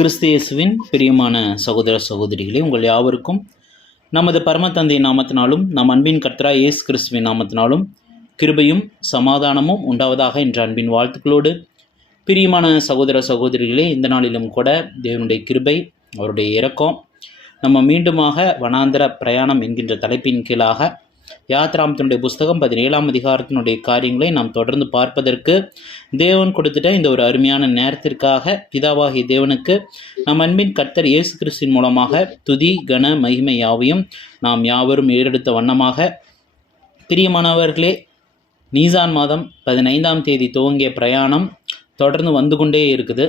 கிறிஸ்து இயேசுவின் பிரியமான சகோதர சகோதரிகளே, உங்கள் யாவருக்கும் நமது பரமதந்தை நாமத்தினாலும் நம் அன்பின் கர்த்தராகிய இயேசு கிறிஸ்துவின் நாமத்தினாலும் கிருபையும் சமாதானமும் உண்டாவதாக என்ற அன்பின் வாழ்த்துக்களோடு, பிரியமான சகோதர சகோதரிகளே, இந்த நாளிலும் கூட தேவனுடைய கிருபை, அவருடைய இரக்கம் நம்ம மீண்டுமாக வனாந்தர பிரயாணம் என்கின்ற தலைப்பின் கீழாக யாத்ராமத்தினுடைய புஸ்தகம் 17ஆம் அதிகாரத்தினுடைய காரியங்களை நாம் தொடர்ந்து பார்ப்பதற்கு தேவன் கொடுத்துட்ட இந்த ஒரு அருமையான நேரத்திற்காக பிதாவாகிய தேவனுக்கு நம் அன்பின் கர்த்தர் இயேசு கிறிஸ்துவின் மூலமாக துதி கன மகிமை யாவையும் நாம் யாவரும் ஏறெடுத்த வண்ணமாக, பிரியமானவர்களே, நீசான் மாதம் 15ஆம் தேதி துவங்கிய பிரயாணம் தொடர்ந்து வந்து கொண்டே இருக்குது.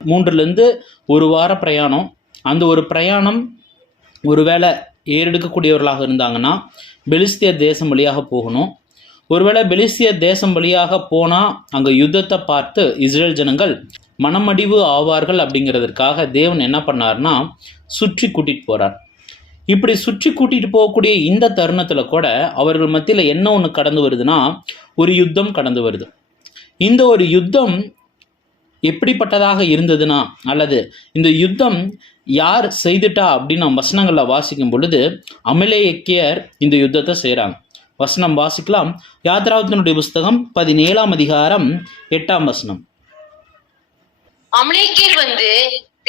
3லேருந்து ஒரு வார பிரயாணம். அந்த ஒரு பிரயாணம் ஒருவேளை ஏறெடுக்கக்கூடியவர்களாக இருந்தாங்கன்னா பெலிஸ்திய தேசம் வழியாக போகணும். ஒருவேளை பெலிஸ்திய தேசம் வழியாக போனால் அங்கே யுத்தத்தை பார்த்து இஸ்ரேல் ஜனங்கள் மனமடிவு ஆவார்கள் அப்படிங்கிறதுக்காக தேவன் என்ன பண்ணார்னா சுற்றி கூட்டிகிட்டு போகிறார். இப்படி சுற்றி கூட்டிகிட்டு போகக்கூடிய இந்த தருணத்தில் கூட அவர்கள் மத்தியில் என்ன ஒன்று கடந்து வருதுன்னா, ஒரு யுத்தம் கடந்து வருது. இந்த ஒரு யுத்தம் எப்படிப்பட்டதாக இருந்ததுன்னா, அல்லது இந்த யுத்தம் யார் செய்துட்டா அப்படின்னு நம்ம வசனங்களில் வாசிக்கும் பொழுது அமலேக்கியர் இந்த யுத்தத்தை செய்கிறாங்க. வசனம் வாசிக்கலாம். யாத்ராமத்தினுடைய புஸ்தகம் 17ஆம் அதிகாரம் 8ஆம் வசனம். அமலேக்கியர் வந்து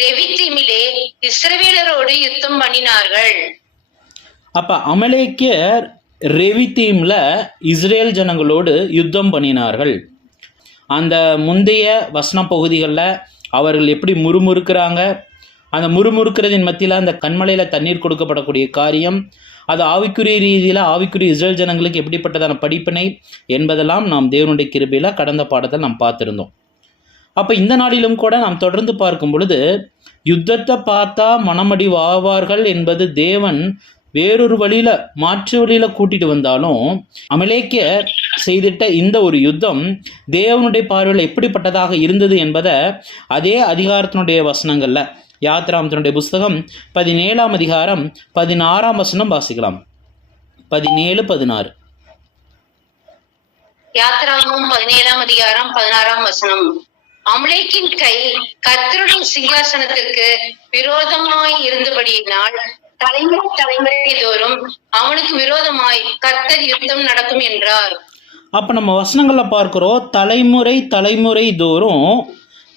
ரெவித்தீமிலே இஸ்ரவேலரோடு யுத்தம் பண்ணினார்கள். அப்ப அமலேக்கியர் ரெவித்தீம்ல இஸ்ரேல் ஜனங்களோடு யுத்தம் பண்ணினார்கள். அந்த முந்தைய வசன பகுதிகளில் அவர்கள் எப்படி முறுமுறுக்கிறாங்க, அந்த முறுமுறுக்கிறதின் மத்தியில் அந்த கண்மலையில் தண்ணீர் கொடுக்கப்படக்கூடிய காரியம், அது ஆவிக்குரிய ரீதியில் ஆவிக்குரிய இஸ்ரேல் ஜனங்களுக்கு எப்படிப்பட்டதான படிப்பினை என்பதெல்லாம் நாம் தேவனுடைய கிருபையில் கடந்த பாடத்தில் நாம் பார்த்துருந்தோம். அப்போ இந்த நாளிலும் கூட நாம் தொடர்ந்து பார்க்கும் பொழுது யுத்தத்தை பார்த்தா மனமடிவாவார்கள் என்பது தேவன் வேறொரு வழியில் மாற்று வழியில் கூட்டிகிட்டு வந்தாலும், அமலேக்கியர் செய்திட்ட இந்த ஒரு யுத்தம் தேவனுடைய பார்வையில் எப்படிப்பட்டதாக இருந்தது என்பதை அதே அதிகாரத்தினுடைய வசனங்களில் யாத்ராமத்தினுடைய புஸ்தகம் 17ஆம் அதிகாரம் 16ஆம் வசனம் வாசிக்கலாம். 17-16. யாத்ராகமம் 17ஆம் அதிகாரம் 16ஆம் வசனம். அமலேக்கின் கை கர்த்தருடைய சிங்காசனத்திற்கு விரோதமாய் இருந்தபடியினால் தலைமுறை தோறும் அவனுக்கு விரோதமாய் கர்த்தர் யுத்தம் நடக்கும் என்றார். அப்ப நம்ம வசனங்கள்ல பார்க்கிறோம், தலைமுறை தோறும்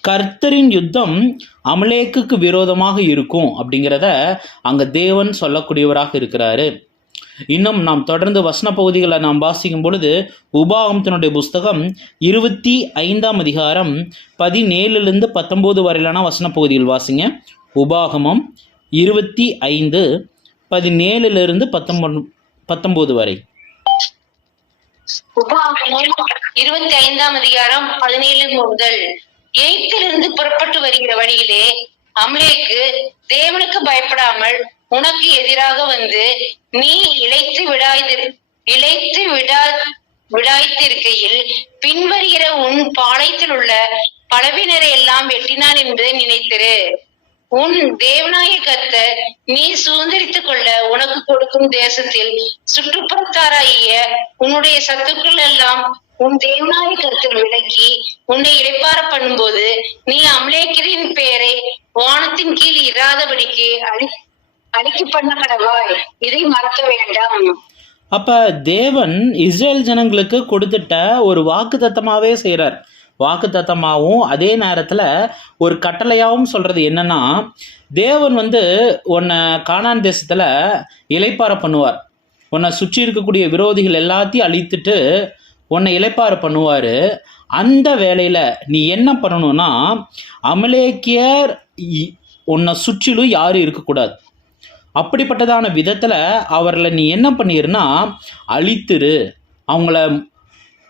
கர்த்தரின் யுத்தம் அமலேக்குக்கு விரோதமாக இருக்கும் அப்படிங்கிறத அங்க தேவன் சொல்லக்கூடியவராக இருக்கிறாரு. இன்னும் நாம் தொடர்ந்து வசன பகுதிகளை நாம் வாசிக்கும் பொழுது உபாகமத்தினுடைய புஸ்தகம் 25ஆம் அதிகாரம் 17லேருந்து 19 வரையிலான வசன பகுதிகள் வாசிங்க. உபாகமம் 25 17லிருந்து 19 வரை. உபாகமம் 25ஆம் அதிகாரம் 17 முதல். எகிப்திலிருந்து புறப்பட்டு வருகிற வழியிலே அமலேக்கு தேவனுக்கு பயப்படாமல் உனக்கு எதிராக வந்து நீ இளைத்து விடாய்த்திருக்கையில் பின்வருகிற உன் பாளையத்தில் உள்ள பலவினரை எல்லாம் வெட்டினான் என்று நினைத்திரு. உன் தேவனாய கர்த்தர் நீ சுதந்திரித்துக் கொள்ள உனக்கு கொடுக்கும் தேசத்தில் சுற்றுப்புறத்தாராகிய உன்னுடைய சத்துக்கள் எல்லாம் உன் தேவனாய கர்த்தர் விலக்கி உன்னை இளைப்பார பண்ணும்போது நீ அமலேக்கியரின் பெயரை வானத்தின் கீழ் இராதபடிக்கு அழிக்க பண்ண கடவாய். இதை மறக்க வேண்டாம். அப்ப தேவன் இஸ்ரேல் ஜனங்களுக்கு கொடுத்துட்ட ஒரு வாக்கு தத்தமாவே செய்யறார். வாக்கு தத்தமாகவும் அதே நேரத்தில் ஒரு கட்டளையாகவும் சொல்கிறது என்னன்னா, தேவன் உன்னை கானான் தேசத்தில் இளைப்பார பண்ணுவார். உன்னை சுற்றி இருக்கக்கூடிய விரோதிகள் எல்லாத்தையும் அழித்துட்டு உன்னை இளைப்பார பண்ணுவார். அந்த வேளையில் நீ என்ன பண்ணணும்னா, அமலேக்கியர் உன்னை சுற்றிலும் யாரும் இருக்கக்கூடாது. அப்படிப்பட்டதான விதத்தில் அவர்களை நீ என்ன பண்ணிருன்னா அழித்துரு, அவங்கள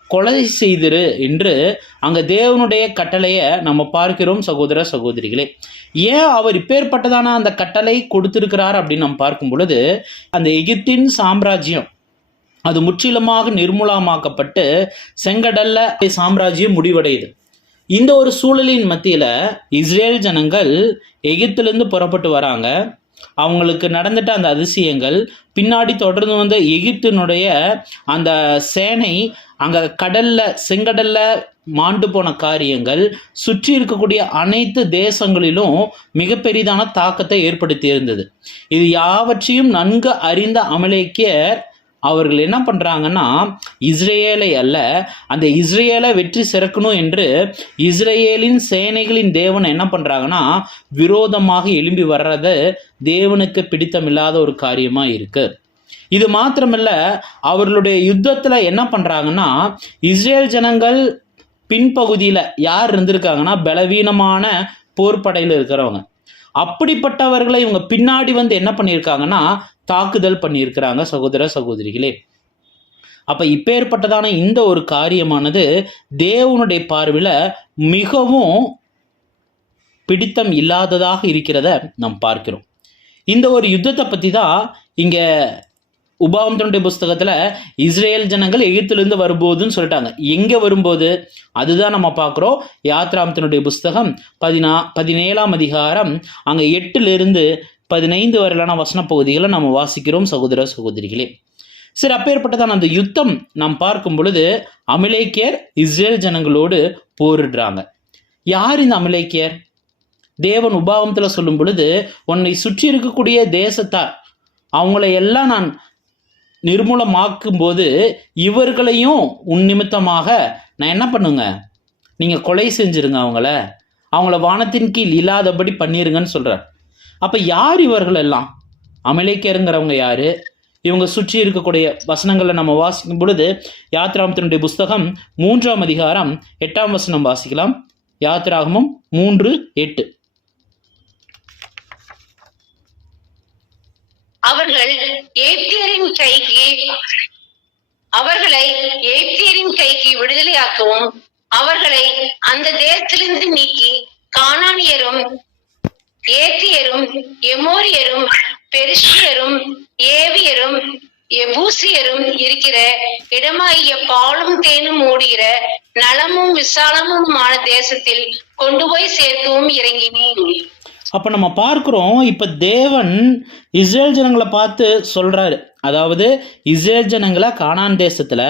கொலை செய்திரு என்று அங்கே தேவனுடைய கட்டளையை நம்ம பார்க்கிறோம். சகோதர சகோதரிகளே, ஏன் அவர் இப்பேற்பட்டதான அந்த கட்டளை கொடுத்திருக்கிறார் அப்படின்னு நம்ம பார்க்கும் பொழுது, அந்த எகிப்தின் சாம்ராஜ்யம் அது முற்றிலுமாக நிர்மூலமாக்கப்பட்டு செங்கடல்ல சாம்ராஜ்யம் முடிவடையுது. இந்த ஒரு சூழலின் மத்தியில் இஸ்ரேல் ஜனங்கள் எகிப்திலிருந்து புறப்பட்டு வராங்க. அவங்களுக்கு நடந்துட்ட அந்த அதிசயங்கள், பின்னாடி தொடர்ந்து வந்த எகிப்தினுடைய அந்த சேனை அங்கே செங்கடல்ல மாண்டு போன காரியங்கள், சுற்றி இருக்கக்கூடிய அனைத்து தேசங்களிலும் மிகப்பெரிதான தாக்கத்தை ஏற்படுத்தி இருந்தது. இது யாவற்றையும் நன்கு அறிந்த அமலேக்கியர் அவர்கள் என்ன பண்ணுறாங்கன்னா, இஸ்ரேலை அல்ல, அந்த இஸ்ரேலை வெற்றி சிறக்கணும் என்று இஸ்ரேலின் சேனைகளின் தேவன் என்ன பண்ணுறாங்கன்னா விரோதமாக எழும்பி வர்றது தேவனுக்கு பிடித்தமில்லாத ஒரு காரியமாக இருக்குது. இது மாத்திரமல்ல, அவர்களுடைய யுத்தத்தில் என்ன பண்ணுறாங்கன்னா, இஸ்ரேல் ஜனங்கள் பின்பகுதியில் யார் இருந்திருக்காங்கன்னா பலவீனமான போர்ப்படையில் இருக்கிறவங்க. அப்படிப்பட்டவர்களை இவங்க பின்னாடி வந்து என்ன பண்ணியிருக்காங்கன்னா தாக்குதல் பண்ணியிருக்கிறாங்க சகோதர சகோதரிகளே. அப்போ இப்பேற்பட்டதான இந்த ஒரு காரியமானது தேவனுடைய பார்வையில் மிகவும் பிடித்தம் இல்லாததாக இருக்கிறத நாம் பார்க்கிறோம். இந்த ஒரு யுத்தத்தை பற்றி தான் இங்கே உபாகமத்தினுடைய புஸ்தகத்தில் இஸ்ரேல் ஜனங்கள் எகிப்திலிருந்து வரும்போதுன்னு சொல்லிட்டாங்க. எங்கே வரும்போது அதுதான் நம்ம பார்க்குறோம். யாத்ராமத்தினுடைய புஸ்தகம் 17ஆம் அதிகாரம் அங்கே 8லிருந்து 15 வரையிலான வசன பகுதிகளை நம்ம வாசிக்கிறோம் சகோதர சகோதரிகளே. சரி, அப்பேற்பட்டதான அந்த யுத்தம் நாம் பார்க்கும் பொழுது அமலேக்கியர் இஸ்ரேல் ஜனங்களோடு போரிடுறாங்க. யார் இந்த அமலேக்கியர்? தேவன் உபாகமத்தில் சொல்லும் பொழுது, உன்னை சுற்றி இருக்கக்கூடிய தேசத்தார் அவங்கள எல்லாம் நான் நிர்மூலமாக்கும் போது இவர்களையும் உன் நிமித்தமாக நான் என்ன பண்ணுங்க, நீங்கள் கொலை செஞ்சிருங்க, அவங்கள வானத்தின் கீழ் இல்லாதபடி பண்ணிருங்கன்னு சொல்கிறார். அப்போ யார் இவர்கள் எல்லாம்? அமலேக்கியருங்கிறவங்க யார்? இவங்க சுற்றி இருக்கக்கூடிய வசனங்களை நம்ம வாசிக்கும் பொழுது யாத்ராகமத்தினுடைய புஸ்தகம் 3ஆம் அதிகாரம் 8ஆம் வசனம் வாசிக்கலாம். யாத்ராகமம் 3:8. அவர்களை எகிப்தியரின் கைக்கு விடுதலையாக்கவும் அவர்களை அந்த தேசத்திலிருந்து நீக்கி கானானியரும் ஏத்தியரும் எமோரியரும் பெரிசியரும் ஏவியரும் எபூசியரும் இருக்கிற இடமாகிய பாலும் தேனும் ஓடுகிற நலமும் விசாலமுமான தேசத்தில் கொண்டு போய் சேர்க்கவும் இறங்கினேன். அப்போ நம்ம பார்க்குறோம், இப்போ தேவன் இஸ்ரேல் ஜனங்களை பார்த்து சொல்கிறாரு. அதாவது இஸ்ரேல் ஜனங்களை கானான் தேசத்தில்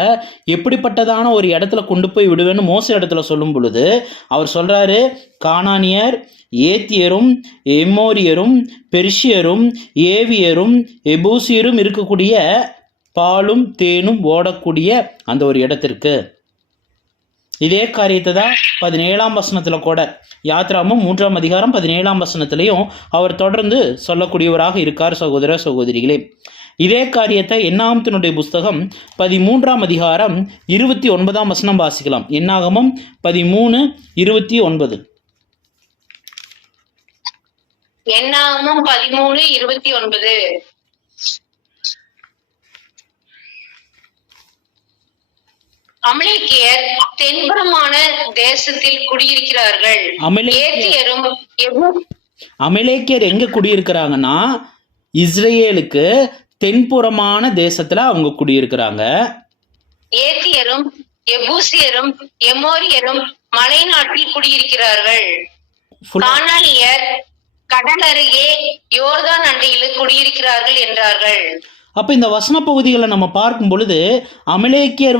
எப்படிப்பட்டதான ஒரு இடத்துல கொண்டு போய் விடுவேன்னு மோச இடத்துல சொல்லும் பொழுது அவர் சொல்கிறாரு, கானானியர் ஏத்தியரும் எமோரியரும் பெரிசியரும் ஏவியரும் எபூசியரும் இருக்கக்கூடிய பாலும் தேனும் ஓடக்கூடிய அந்த ஒரு இடத்திற்கு. இதே காரியத்தை தான் 17ஆம் வசனத்தில் கூட யாத்ராகமம் 3ஆம் அதிகாரம் 17ஆம் வசனத்திலையும் அவர் தொடர்ந்து சொல்லக்கூடியவராக இருக்கார் சகோதர சகோதரிகளே. இதே காரியத்தை என்னாகமத்தினுடைய புஸ்தகம் 13ஆம் அதிகாரம் 29ஆம் வசனம் வாசிக்கலாம். என்னாகமம் 13:29. என்னாகமம் 13:29. அமலேக்கியர் தென்புறமான தேசத்தில் குடியிருக்கிறார்கள். அமலேக்கியர் எங்க குடியிருக்கிறாங்கன்னா இஸ்ரேலுக்கு தென்புறமான தேசத்துல அவங்க குடியிருக்கிறாங்க. ஏத்தியரும் எபூசியரும் எமோரியரும் மலை நாட்டில் குடியிருக்கிறார்கள். கானானியர் கடல் அருகே யோர்தான் அண்டையில் குடியிருக்கிறார்கள் என்றார்கள். அப்போ இந்த வசன பகுதிகளை நம்ம பார்க்கும் பொழுது அமலேக்கியர்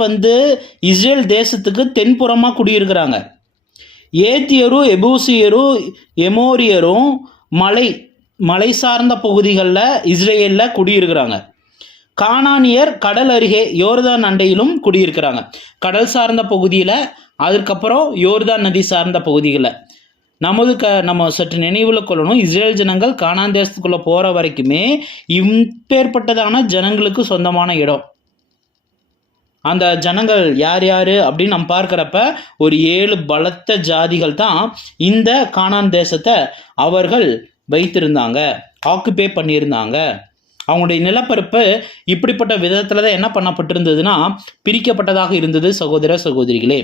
இஸ்ரேல் தேசத்துக்கு தென்புறமாக குடியிருக்கிறாங்க. ஏத்தியரும் எபூசியரும் எமோரியரும் மலை சார்ந்த பகுதிகளில் இஸ்ரேலில் குடியிருக்கிறாங்க. கானானியர் கடல் அருகே யோர்தான் அண்டையிலும் குடியிருக்கிறாங்க. கடல் சார்ந்த பகுதியில், அதுக்கப்புறம் யோர்தான் நதி சார்ந்த பகுதிகளில். நம்ம சற்று நினைவில் கொள்ளணும், இஸ்ரேல் ஜனங்கள் கானான் தேசத்துக்குள்ளே போகிற வரைக்குமே இப்பேற்பட்டதான ஜனங்களுக்கு சொந்தமான இடம். அந்த ஜனங்கள் யார் யார் அப்படின்னு நம்ம பார்க்குறப்ப ஒரு 7 பலத்த ஜாதிகள் தான் இந்த கானான் தேசத்தை அவர்கள் வைத்திருந்தாங்க, ஆக்குபே பண்ணியிருந்தாங்க. அவங்களுடைய நிலப்பரப்பு இப்படிப்பட்ட விதத்தில் தான் என்ன பண்ணப்பட்டிருந்ததுன்னா பிரிக்கப்பட்டதாக இருந்தது சகோதர சகோதரிகளே.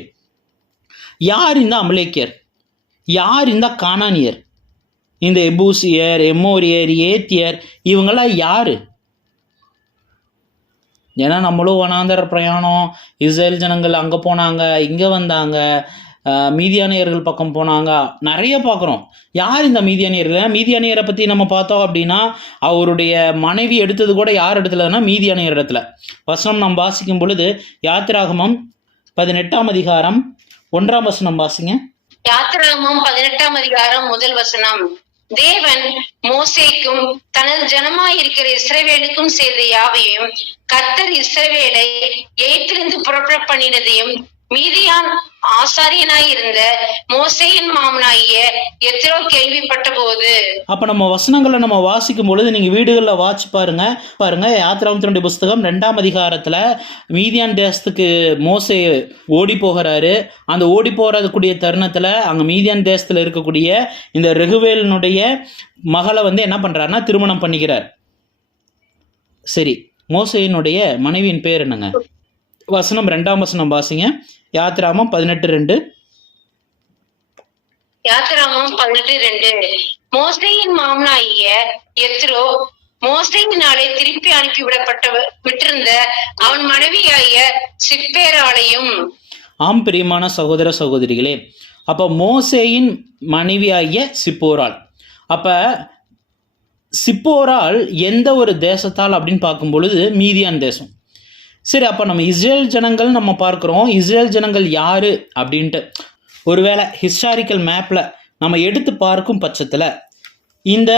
யார் இந்த அமலேக்கியர்? யார் இந்த கானானியர்? இந்த எபூசியர், எமோரியர், ஏத்தியர் இவங்கெல்லாம் யார்? ஏன்னா நம்மளும் வனாந்தர பிரயாணம், இஸ்ரேல் ஜனங்கள் அங்கே போனாங்க, இங்கே வந்தாங்க, மீதியானியர்கள் பக்கம் போனாங்க, நிறைய பார்க்குறோம். யார் இந்த மீதியானியர்கள்? மீதியானியரை பற்றி நம்ம பார்த்தோம் அப்படின்னா அவருடைய மனைவி எடுத்தது கூட யார் இடத்துலன்னா மீதியானியர் இடத்துல. வசனம் நாம் வாசிக்கும் பொழுது யாத்திராகமம் 18ஆம் அதிகாரம் 1ஆம் வசனம் வாசிங்க. யாத்திராகமம் 18ஆம் அதிகாரம் 1 வசனம். தேவன் மோசேக்கும் தனது ஜனமாயிருக்கிற இஸ்ரவேலுக்கும் செய்த யாவையும் கர்த்தர் இஸ்ரவேலை எகிப்திலிருந்து புறப்பட பண்ணினதையும் மீதியான் ஆசாரியனாயிருந்த மோசேயின் மாமனாகிய எத்ரோ கேள்விப்பட்ட போது. அப்ப நம்ம வசனங்களை நம்ம வாசிக்கும் பொழுது நீங்க வீடுகளில் வாட்சி பாருங்க யாத்திராகமத்தினுடைய புஸ்தகம் 2ஆம் அதிகாரத்துல மீதியான் தேசத்துக்கு மோசே ஓடி போகிறாரு. அந்த ஓடி போறதுக்கூடிய தருணத்துல அங்க மீதியான் தேசத்துல இருக்கக்கூடிய இந்த ரெகுவேலினுடைய மகளை என்ன பண்றாருன்னா திருமணம் பண்ணிக்கிறார். சரி, மோசேயினுடைய மனைவியின் பேர் என்னங்க? வசனம் 2ஆம் வசனம் வாசிங்க. யாத்திராகமம் 18:2. யாத்திராகமம் 18:2. மோசேயின் மாமனாகிய எத்ரோ மோசேயினாலே திருப்பி அனுப்பி விட்டிருந்த அவன் மனைவியாகிய சிப்பேராளையும். ஆம் பிரியமான சகோதர சகோதரிகளே, அப்ப மோசேயின் மனைவியாகிய சிப்போராள். அப்ப சிப்போராள் எந்த ஒரு தேசத்தால் அப்படின்னு பார்க்கும் பொழுது மீதியான் தேசம். சரி, அப்போ நம்ம இஸ்ரேல் ஜனங்கள் நம்ம பார்க்குறோம். இஸ்ரேல் ஜனங்கள் யார் அப்படின்ட்டு ஒருவேளை ஹிஸ்டாரிக்கல் மேப்பில் நம்ம எடுத்து பார்க்கும் பட்சத்தில் இந்த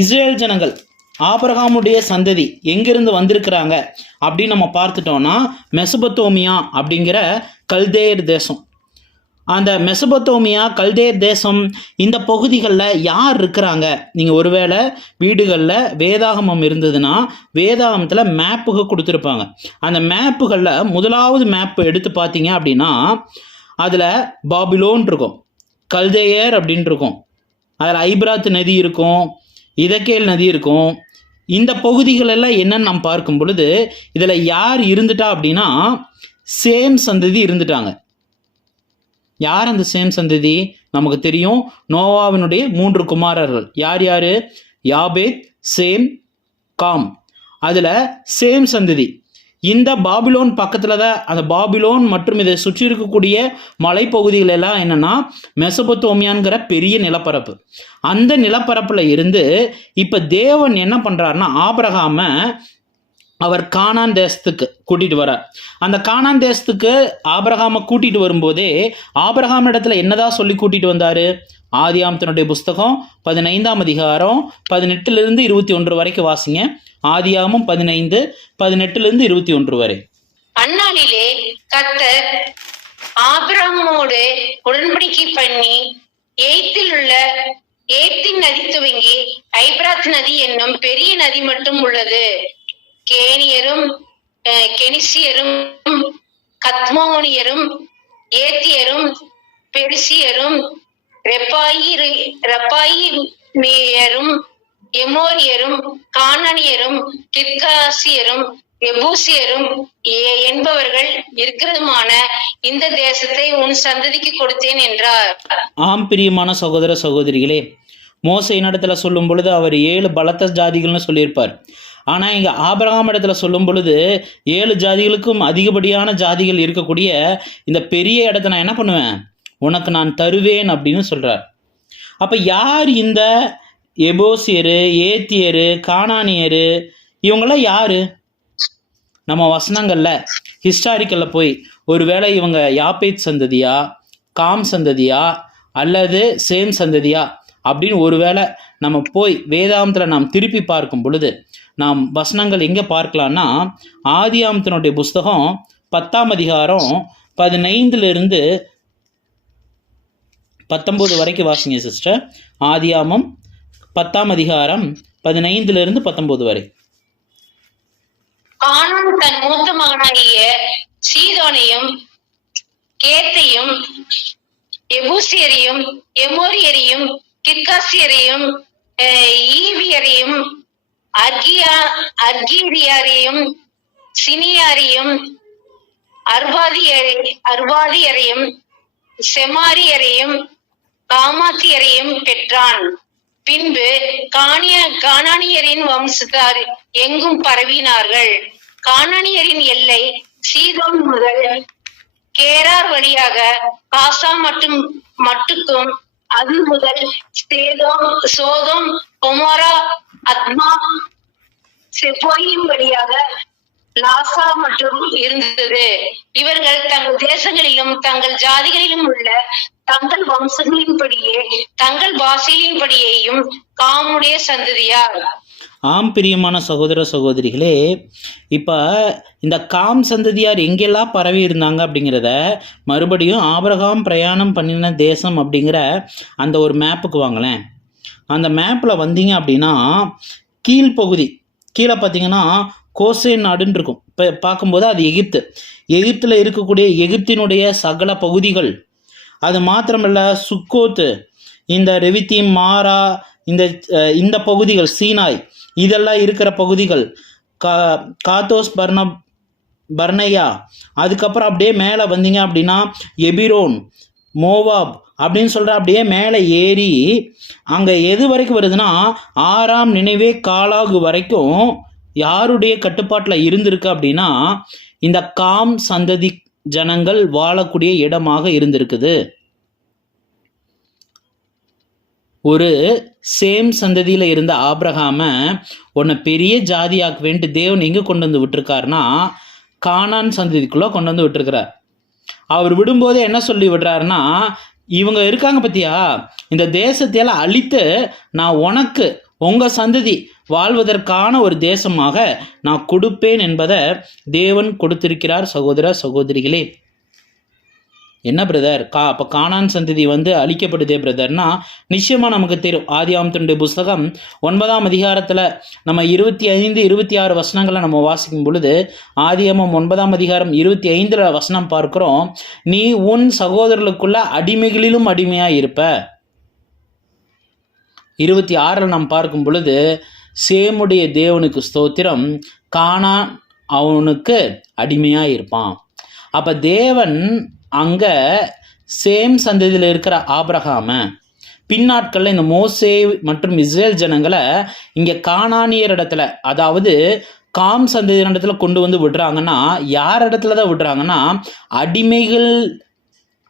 இஸ்ரேல் ஜனங்கள் ஆபிரகாமுடைய சந்ததி எங்கிருந்து வந்திருக்கிறாங்க அப்படின்னு நம்ம பார்த்துட்டோம்னா மெசபத்தோமியா அப்படிங்கிற கல்தேயர் தேசம். அந்த மெசபத்தோமியா கல்தேயர் தேசம் இந்த பகுதிகளில் யார் இருக்கிறாங்க? நீங்கள் ஒருவேளை வீடுகளில் வேதாகமம் இருந்ததுன்னா வேதாகமத்தில் மேப்புக்கு கொடுத்துருப்பாங்க. அந்த மேப்புகளில் முதலாவது மேப்பு எடுத்து பார்த்தீங்க அப்படின்னா அதில் பாபிலோன் இருக்கும், கல்தேயர் அப்படின்னு இருக்கும், அதில் ஐப்ராத் நதி இருக்கும், இதக்கேல் நதி இருக்கும். இந்த பகுதிகளெல்லாம் என்னன்னு நம்ம பார்க்கும் பொழுது இதில் யார் இருந்துட்டா அப்படின்னா சேம் சந்ததி இருந்துட்டாங்க. யார் அந்த சேம் சந்ததி? நமக்கு தெரியும், நோவாவினுடைய 3 குமாரர்கள். யார் யார்? யாபேத், சேம், காம். அதில் சேம் சந்ததி. இந்த பாபிலோன் பக்கத்தில் தான் அந்த பாபிலோன் மற்றும் இதை சுற்றி இருக்கக்கூடிய மலைப்பகுதிகள் எல்லாம் என்னென்னா மெசபத்தோமியான்கிற பெரிய நிலப்பரப்பு. அந்த நிலப்பரப்பில் இருந்து இப்போ தேவன் என்ன பண்ணுறாருன்னா ஆபிரகாமை அவர் கானான் தேசத்துக்கு கூட்டிகிட்டு வரார். அந்த கானான் தேசத்துக்கு ஆபிரகாமை கூட்டிகிட்டு வரும்போதே ஆபிரகாம் இடத்துல என்னதான் சொல்லி கூட்டிகிட்டு வந்தார்? ஆதியாகமத்தினுடைய புஸ்தகம் 15ஆம் அதிகாரம் 18 21 வரைக்கும் வாசிங்க. ஆதியாகமம் 15 18 21 வரை. அந்நாளிலே கர்த்தர் ஆபிரகாமோடு உடன்படிக்கை பண்ணி எகிப்தில் உள்ள ஏப்தின் நதி துவங்கி ஐப்ராத் நதி என்னும் பெரிய நதி மட்டும் உள்ளது கேனியரும் கெனிசியரும் கத்மோனியரும் ஏத்தியரும் பெருசியரும் ரெப்பாயிரும் எமோரியரும் கானானியரும் கிர்காசியரும் எபூசியரும் என்பவர்கள் இருக்கிறதுமான இந்த தேசத்தை உன் சந்ததிக்கு கொடுத்தேன் என்றார். ஆம் பிரியமான சகோதர சகோதரிகளே, மோசேயின் இடத்துல சொல்லும் பொழுது அவர் 7 பலத்த ஜாதிகள்னு சொல்லியிருப்பார். ஆனால் இங்கே ஆபிரகாம் இடத்துல சொல்லும் பொழுது 7 ஜாதிகளுக்கும் அதிகப்படியான ஜாதிகள் இருக்கக்கூடிய இந்த பெரிய இடத்த நான் என்ன பண்ணுவேன், உனக்கு நான் தருவேன் அப்படின்னு சொல்கிறார். அப்போ யார் இந்த எபோசியரு, ஏத்தியரு, கானானியரு, இவங்களாம் யார்? நம்ம வசனங்களில் ஹிஸ்டாரிக்கலில் போய் ஒருவேளை இவங்க யாப்பேத் சந்ததியா, காம் சந்ததியா, அல்லது சேம் சந்ததியா அப்படின்னு ஒருவேளை நம்ம போய் வேதாகமத்தில் நாம் திருப்பி பார்க்கும் பொழுது நாம் வசனங்கள் எங்கே பார்க்கலான்னா ஆதியாகமத்தினுடைய புஸ்தகம் 10ஆம் அதிகாரம் 15 19 வரைக்கும் வாசிங்க சிஸ்டர். ஆதியாகமம் 10ஆம் அதிகாரம் 15 19 வரை. கானான் தன் மூத்த மகனாகிய சீதோனையும் கேத்தையும் எபூசியரையும் எமோரியரையும் கிர்காசியரையும் ஈவியரையும் அர்கீரியரையும் சினியாரையும் அர்வாதியரையும் செமாரியரையும் காமாத்தியரையும் பெற்றான். பின்பு கானானியரின் வம்சத்தார் எங்கும் பரவினார்கள். கானானியரின் எல்லை சீதோன் முதல் கேரார் வழியாக காசா மட்டுக்கும் அது முதல் சோதோம் கொமோரா அத்மா செப்போயின் வழியாக லாசா மற்றும் இருந்தது. இவர்கள் தங்கள் தேசங்களிலும் தங்கள் ஜாதிகளிலும் உள்ள தங்கள் வம்சங்களின்படியே தங்கள் பாஷையின்படியேயும் காமுடைய சந்ததியார். ஆம் பிரியமான சகோதர சகோதரிகளே, இப்போ இந்த காம் சந்ததியார் எங்கெல்லாம் பரவி இருந்தாங்க அப்படிங்கிறத மறுபடியும் ஆபிரகாம் பிரயாணம் பண்ணின தேசம் அப்படிங்கிற அந்த ஒரு மேப்புக்கு வாங்களேன். அந்த மேப்பில் வந்தீங்க அப்படின்னா கீழ்ப்பகுதி கீழே பார்த்தீங்கன்னா கோசேன் நாடுன்னு இருக்கும். இப்போ பார்க்கும்போது அது எகிப்தில் இருக்கக்கூடிய எகிப்தினுடைய சகல பகுதிகள், அது மாத்திரமல்ல சுக்கோத்து, இந்த ரெவித்தீம், மாரா, இந்த பகுதிகள், சீனாய், இதெல்லாம் இருக்கிற பகுதிகள், காத்தோஸ் பர்னையா, அதுக்கப்புறம் அப்படியே மேலே வந்தீங்க அப்படின்னா எபிரோன், மோவாப் அப்படின்னு சொல்கிற அப்படியே மேலே ஏறி அங்கே எது வரைக்கும் வருதுன்னா ஆறாம் நினைவே காலாகு வரைக்கும் யாருடைய கட்டுப்பாட்டில் இருந்திருக்கு அப்படின்னா இந்த காம் சந்ததி ஜனங்கள் வாழக்கூடிய இடமாக இருந்திருக்குது. ஒரு சேம் சந்ததியில் இருந்த ஆபிரகாமை உன்னை பெரிய ஜாதியாக்க வேண்டி தேவன் எங்கே கொண்டு வந்து விட்டுருக்காருன்னா கானான் சந்ததிக்குள்ளே கொண்டு வந்து விட்டுருக்கிறார். அவர் விடும்போதே என்ன சொல்லி விடுறாருன்னா, இவங்க இருக்காங்க பத்தியா, இந்த தேசத்தையெல்லாம் அழித்து நான் உனக்கு உங்கள் சந்ததி வாழ்வதற்கான ஒரு தேசமாக நான் கொடுப்பேன் என்பதை தேவன் கொடுத்திருக்கிறார். சகோதர சகோதரிகளே, என்ன பிரதர் அப்போ கானான் சந்ததி அழிக்கப்படுதே பிரதர்னா, நிச்சயமாக நமக்கு தெரியும். ஆதியாகமத்தினுடைய புஸ்தகம் 9ஆம் அதிகாரத்தில் நம்ம 25, 26 வசனங்களை நம்ம வாசிக்கும் பொழுது, ஆதியாகமம் 9ஆம் அதிகாரம் 25 வசனம் பார்க்கிறோம், நீ உன் சகோதரர்களுக்குள்ள அடிமைகளிலும் அடிமையாக இருப்ப. 26 நாம் பார்க்கும் பொழுது, சேமுடைய தேவனுக்கு ஸ்தோத்திரம், கானான் அவனுக்கு அடிமையாக இருப்பான். அப்போ தேவன் அங்கே சேம் சந்ததியில் இருக்கிற ஆபிரகாமை பின்னாட்களில் இந்த மோசே மற்றும் இஸ்ரேல் ஜனங்களை இங்கே கானானியர் இடத்துல, அதாவது காம் சந்ததியின் இடத்துல கொண்டு வந்து விடுறாங்கன்னா, யார் இடத்துல தான் விடுறாங்கன்னா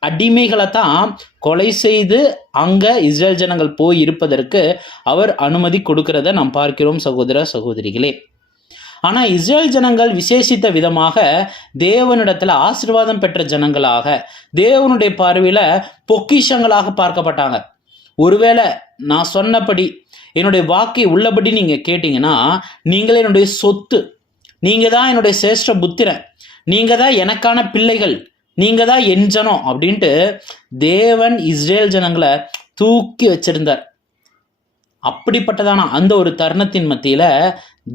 அடிமைகளை தான் கொலை செய்து அங்கே இஸ்ரேல் ஜனங்கள் போய் இருப்பதற்கு அவர் அனுமதி கொடுக்கிறத நாம் பார்க்கிறோம் சகோதர சகோதரிகளே. ஆனால் இஸ்ரேல் ஜனங்கள் விசேஷித்த விதமாக தேவனிடத்தில் ஆசீர்வாதம் பெற்ற ஜனங்களாக, தேவனுடைய பார்வையில் பொக்கிஷங்களாக பார்க்கப்பட்டாங்க. ஒருவேளை நான் சொன்னபடி என்னுடைய வாக்கை உள்ளபடி நீங்கள் கேட்டிங்கன்னா, நீங்களே என்னுடைய சொத்து, நீங்கள் தான் என்னுடைய சிரேஷ்ட புத்திரன், நீங்கள் தான் எனக்கான பிள்ளைகள், நீங்கள் தான் என் ஜனம் அப்படின்ட்டு தேவன் இஸ்ரேல் ஜனங்களை தூக்கி வச்சிருந்தார். அப்படிப்பட்டதான அந்த ஒரு தருணத்தின் மத்தியில்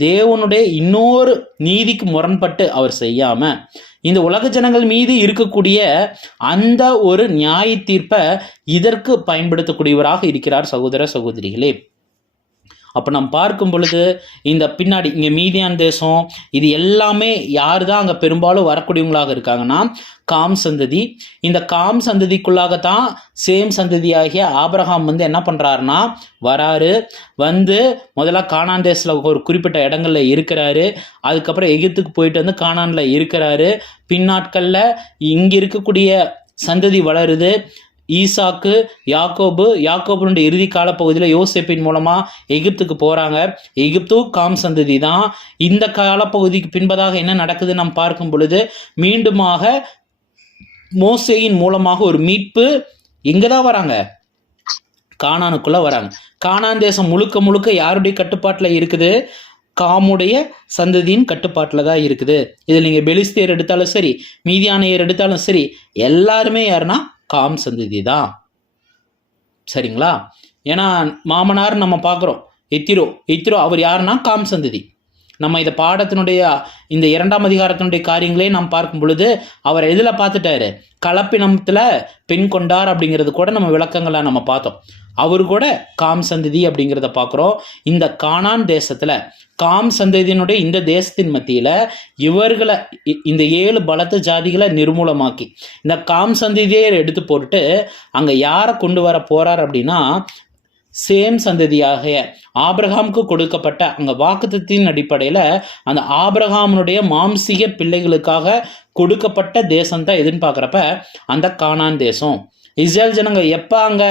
தேவனுடைய இன்னொரு நீதிக்கு முரண்பட்டு அவர் செய்யாமல் இந்த உலக ஜனங்கள் மீது இருக்கக்கூடிய அந்த ஒரு நியாய தீர்ப்பை இதற்கு பயன்படுத்தக்கூடியவராக இருக்கிறார் சகோதர சகோதரிகளே. அப்போ நாம் பார்க்கும் பொழுது இந்த பின்னாடி இங்கே மீதியான் தேசம், இது எல்லாமே யார் தான் அங்கே பெரும்பாலும் வரக்கூடியவங்களாக இருக்காங்கன்னா காம் சந்ததி. இந்த காம் சந்ததிக்குள்ளாகத்தான் சேம் சந்ததியாகிய ஆபிரகாம் என்ன பண்ணுறாருன்னா வராரு. முதல்ல கானான் தேசத்தில் ஒரு குறிப்பிட்ட இடங்களில் இருக்கிறாரு. அதுக்கப்புறம் எகிப்துக்கு போயிட்டு கானானில் இருக்கிறாரு. பின்னாட்களில் இங்கே இருக்கக்கூடிய சந்ததி வளருது. ஈசாக்கு, யாக்கோபுடைய இறுதி காலப்பகுதியில் யோசேப்பின் மூலமாக எகிப்துக்கு போகிறாங்க. எகிப்தும் காம் சந்ததி தான். இந்த காலப்பகுதிக்கு பின்பதாக என்ன நடக்குது நாம் பார்க்கும் பொழுது, மீண்டுமாக மோசேயின் மூலமாக ஒரு மீட்பு எங்கே தான் வராங்க, கானானுக்குள்ளே வராங்க. கானான் தேசம் முழுக்க முழுக்க யாருடைய கட்டுப்பாட்டில் இருக்குது, காமுடைய சந்ததியின் கட்டுப்பாட்டில் தான் இருக்குது. இதில் நீங்கள் பெலிஸ்தியர் எடுத்தாலும் சரி, மீதியானியர் எடுத்தாலும் சரி, எல்லாருமே யாருன்னா காம் சந்ததி தான். சரிங்களா? ஏன்னா மாமனார் நம்ம பார்க்குறோம், எத்திரோ அவர் யாருன்னா காம் சந்ததி. நம்ம இதை பாடத்தினுடைய இந்த 2ஆம் அதிகாரத்தினுடைய காரியங்களே நாம் பார்க்கும் பொழுது அவர் எதில் பார்த்துட்டாரு, கலப்பினத்தில் பெண் கொண்டார் அப்படிங்கிறது கூட நம்ம விளக்கங்களை நம்ம பார்த்தோம். அவர் கூட காம் சந்ததி அப்படிங்கிறத பார்க்குறோம். இந்த கானான் தேசத்தில் காம் சந்ததியினுடைய இந்த தேசத்தின் மத்தியில் இவர்களை இந்த 7 பலத்த ஜாதிகளை நிர்மூலமாக்கி இந்த காம் சந்ததியை எடுத்து போட்டுட்டு அங்கே யாரை கொண்டு வர போகிறார் அப்படின்னா சேம் சந்ததியாக ஆபிரகாமுக்கு கொடுக்கப்பட்ட அங்க வாக்குத்தத்தின் அடிப்படையில அந்த ஆபிரகாமுடைய மாம்சீக பிள்ளைகளுக்காக கொடுக்கப்பட்ட தேசம் தான் எதுன்னு பார்க்குறப்ப அந்த கானான் தேசம். இஸ்ரேல் ஜனங்க எப்போ அங்கே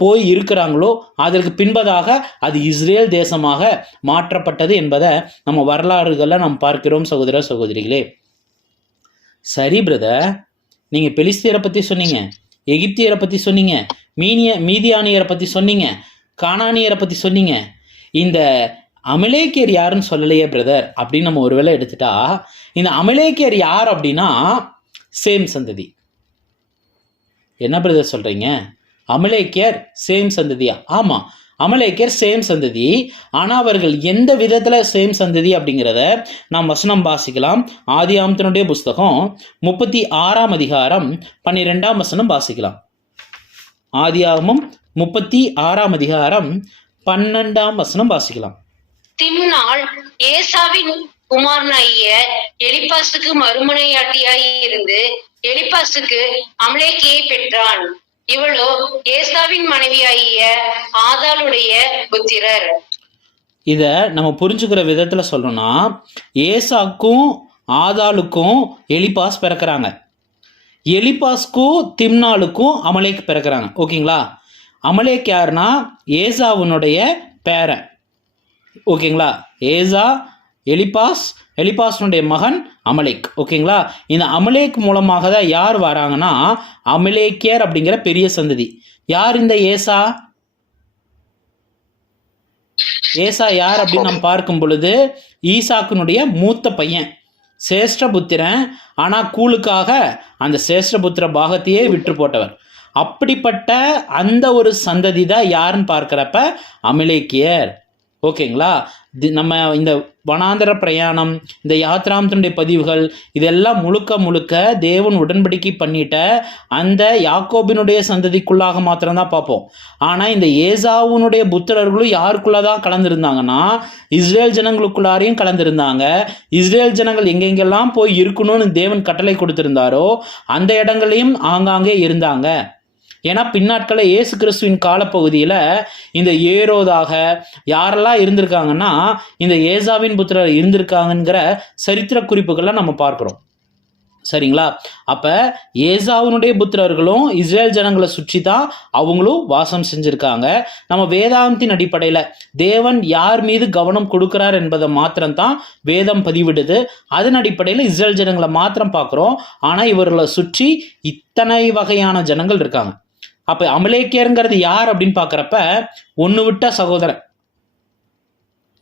போய் இருக்கிறாங்களோ அதற்கு பின்பதாக அது இஸ்ரேல் தேசமாக மாற்றப்பட்டது என்பதை நம்ம வரலாறுகளில் நாம் பார்க்கிறோம் சகோதர சகோதரிகளே. சரி பிரதர், நீங்கள் பெலிஸ்தியரை பற்றி சொன்னீங்க, எகிப்தியரை பற்றி சொன்னீங்க, மீதியானியரை பற்றி சொன்னீங்க, கானானியரை பற்றி சொன்னீங்க, இந்த அமலேக்கியர் யாருன்னு சொல்லலையே பிரதர் அப்படின்னு நம்ம ஒருவேளை எடுத்துட்டா, இந்த அமலேக்கியர் யார் அப்படின்னா சேம் சந்ததி. என்ன பிரதர் சொல்கிறீங்க? அமலேக்கியர் சேம் சந்ததியா? ஆமாம், அமலேக்கியர் சேம் சந்ததி. ஆனால் அவர்கள் எந்த விதத்தில் சேம் சந்ததி அப்படிங்கிறத நாம் வசனம் வாசிக்கலாம். ஆதியாகமத்தினுடைய புஸ்தகம் 36ஆம் அதிகாரம் 12ஆம் வசனம் வாசிக்கலாம். ஆதியாகமம் 36ஆம் அதிகாரம் 12ஆம் வசனம் வாசிக்கலாம். திம்னாள் ஏசாவின் குமாரனாகிய எலிப்பாசுக்கு மறுமனையாட்டியாய் இருந்து எலிப்பாசுக்கு அமலேக்கியை பெற்றான். இவளோ ஏசாவின் மனைவியாகிய ஆதாளுடைய புத்திரர். இத நம்ம புரிஞ்சுக்கிற விதத்துல சொல்லணும்னா, ஏசாக்கும் ஆதாளுக்கும் எலிப்பாஸ் பிறக்கிறாங்க, எலிப்பாஸ்க்கும் திம்னாளுக்கும் அமலேக் பிறக்கிறாங்க. ஓகேங்களா? அமலேக் யாருன்னா ஏசாவுனுடைய பேரன். ஓகேங்களா? ஏசா எலிப்பாஸ்னுடைய மகன் அமலேக். ஓகேங்களா? இந்த அமலேக் மூலமாக தான் யார் வராங்கன்னா அமலேக்கியர் அப்படிங்கிற பெரிய சந்ததி. யார் இந்த ஏசா? ஏசா யார் அப்படின்னு நம்ம பார்க்கும் பொழுது ஈசாக்கினுடைய மூத்த பையன், சேஷ்டபுத்திரன். ஆனால் கூலுக்காக அந்த சேஷ்டபுத்திர பாகத்தையே விற்று போட்டவர். அப்படிப்பட்ட அந்த ஒரு சந்ததி தான் யாருன்னு பார்க்குறப்ப அமலேக்கியர். ஓகேங்களா? நம்ம இந்த வனாந்தர பிரயாணம், இந்த யாத்ராமத்தினுடைய பதிவுகள், இதெல்லாம் முழுக்க தேவன் உடன்படிக்கை பண்ணிட்ட அந்த யாக்கோபினுடைய சந்ததிக்குள்ளாக மாத்திரம்தான் பார்ப்போம். ஆனால் இந்த ஏசாவுனுடைய புத்திரர்களும் யாருக்குள்ளதான் கலந்துருந்தாங்கன்னா இஸ்ரேல் ஜனங்களுக்குள்ளாரையும் கலந்துருந்தாங்க. இஸ்ரேல் ஜனங்கள் எங்கெங்கெல்லாம் போய் இருக்கணும்னு தேவன் கட்டளை கொடுத்திருந்தாரோ அந்த இடங்களையும் ஆங்காங்கே இருந்தாங்க. ஏன்னா பின்னாட்களில் இயேசு கிறிஸ்துவின் காலப்பகுதியில் இந்த ஏரோதாக யாரெல்லாம் இருந்திருக்காங்கன்னா இந்த ஏசாவின் புத்திரர் இருந்திருக்காங்கங்கிற சரித்திர குறிப்புகளை நம்ம பார்க்குறோம். சரிங்களா? அப்போ ஏசாவினுடைய புத்திரர்களும் இஸ்ரேல் ஜனங்களை சுற்றி தான் அவங்களும் வாசம் செஞ்சுருக்காங்க. நம்ம வேதாந்தத்தின் அடிப்படையில் தேவன் யார் மீது கவனம் கொடுக்குறார் என்பதை மாத்திரம்தான் வேதம் பதிவிடுது. அதன் அடிப்படையில் இஸ்ரேல் ஜனங்களை மாத்திரம் பார்க்குறோம். ஆனால் இவர்களை சுற்றி இத்தனை வகையான ஜனங்கள் இருக்காங்க. அப்போ அமலேக்கியருங்கிறது யார் அப்படின்னு பார்க்குறப்ப ஒன்று விட்ட சகோதரன்.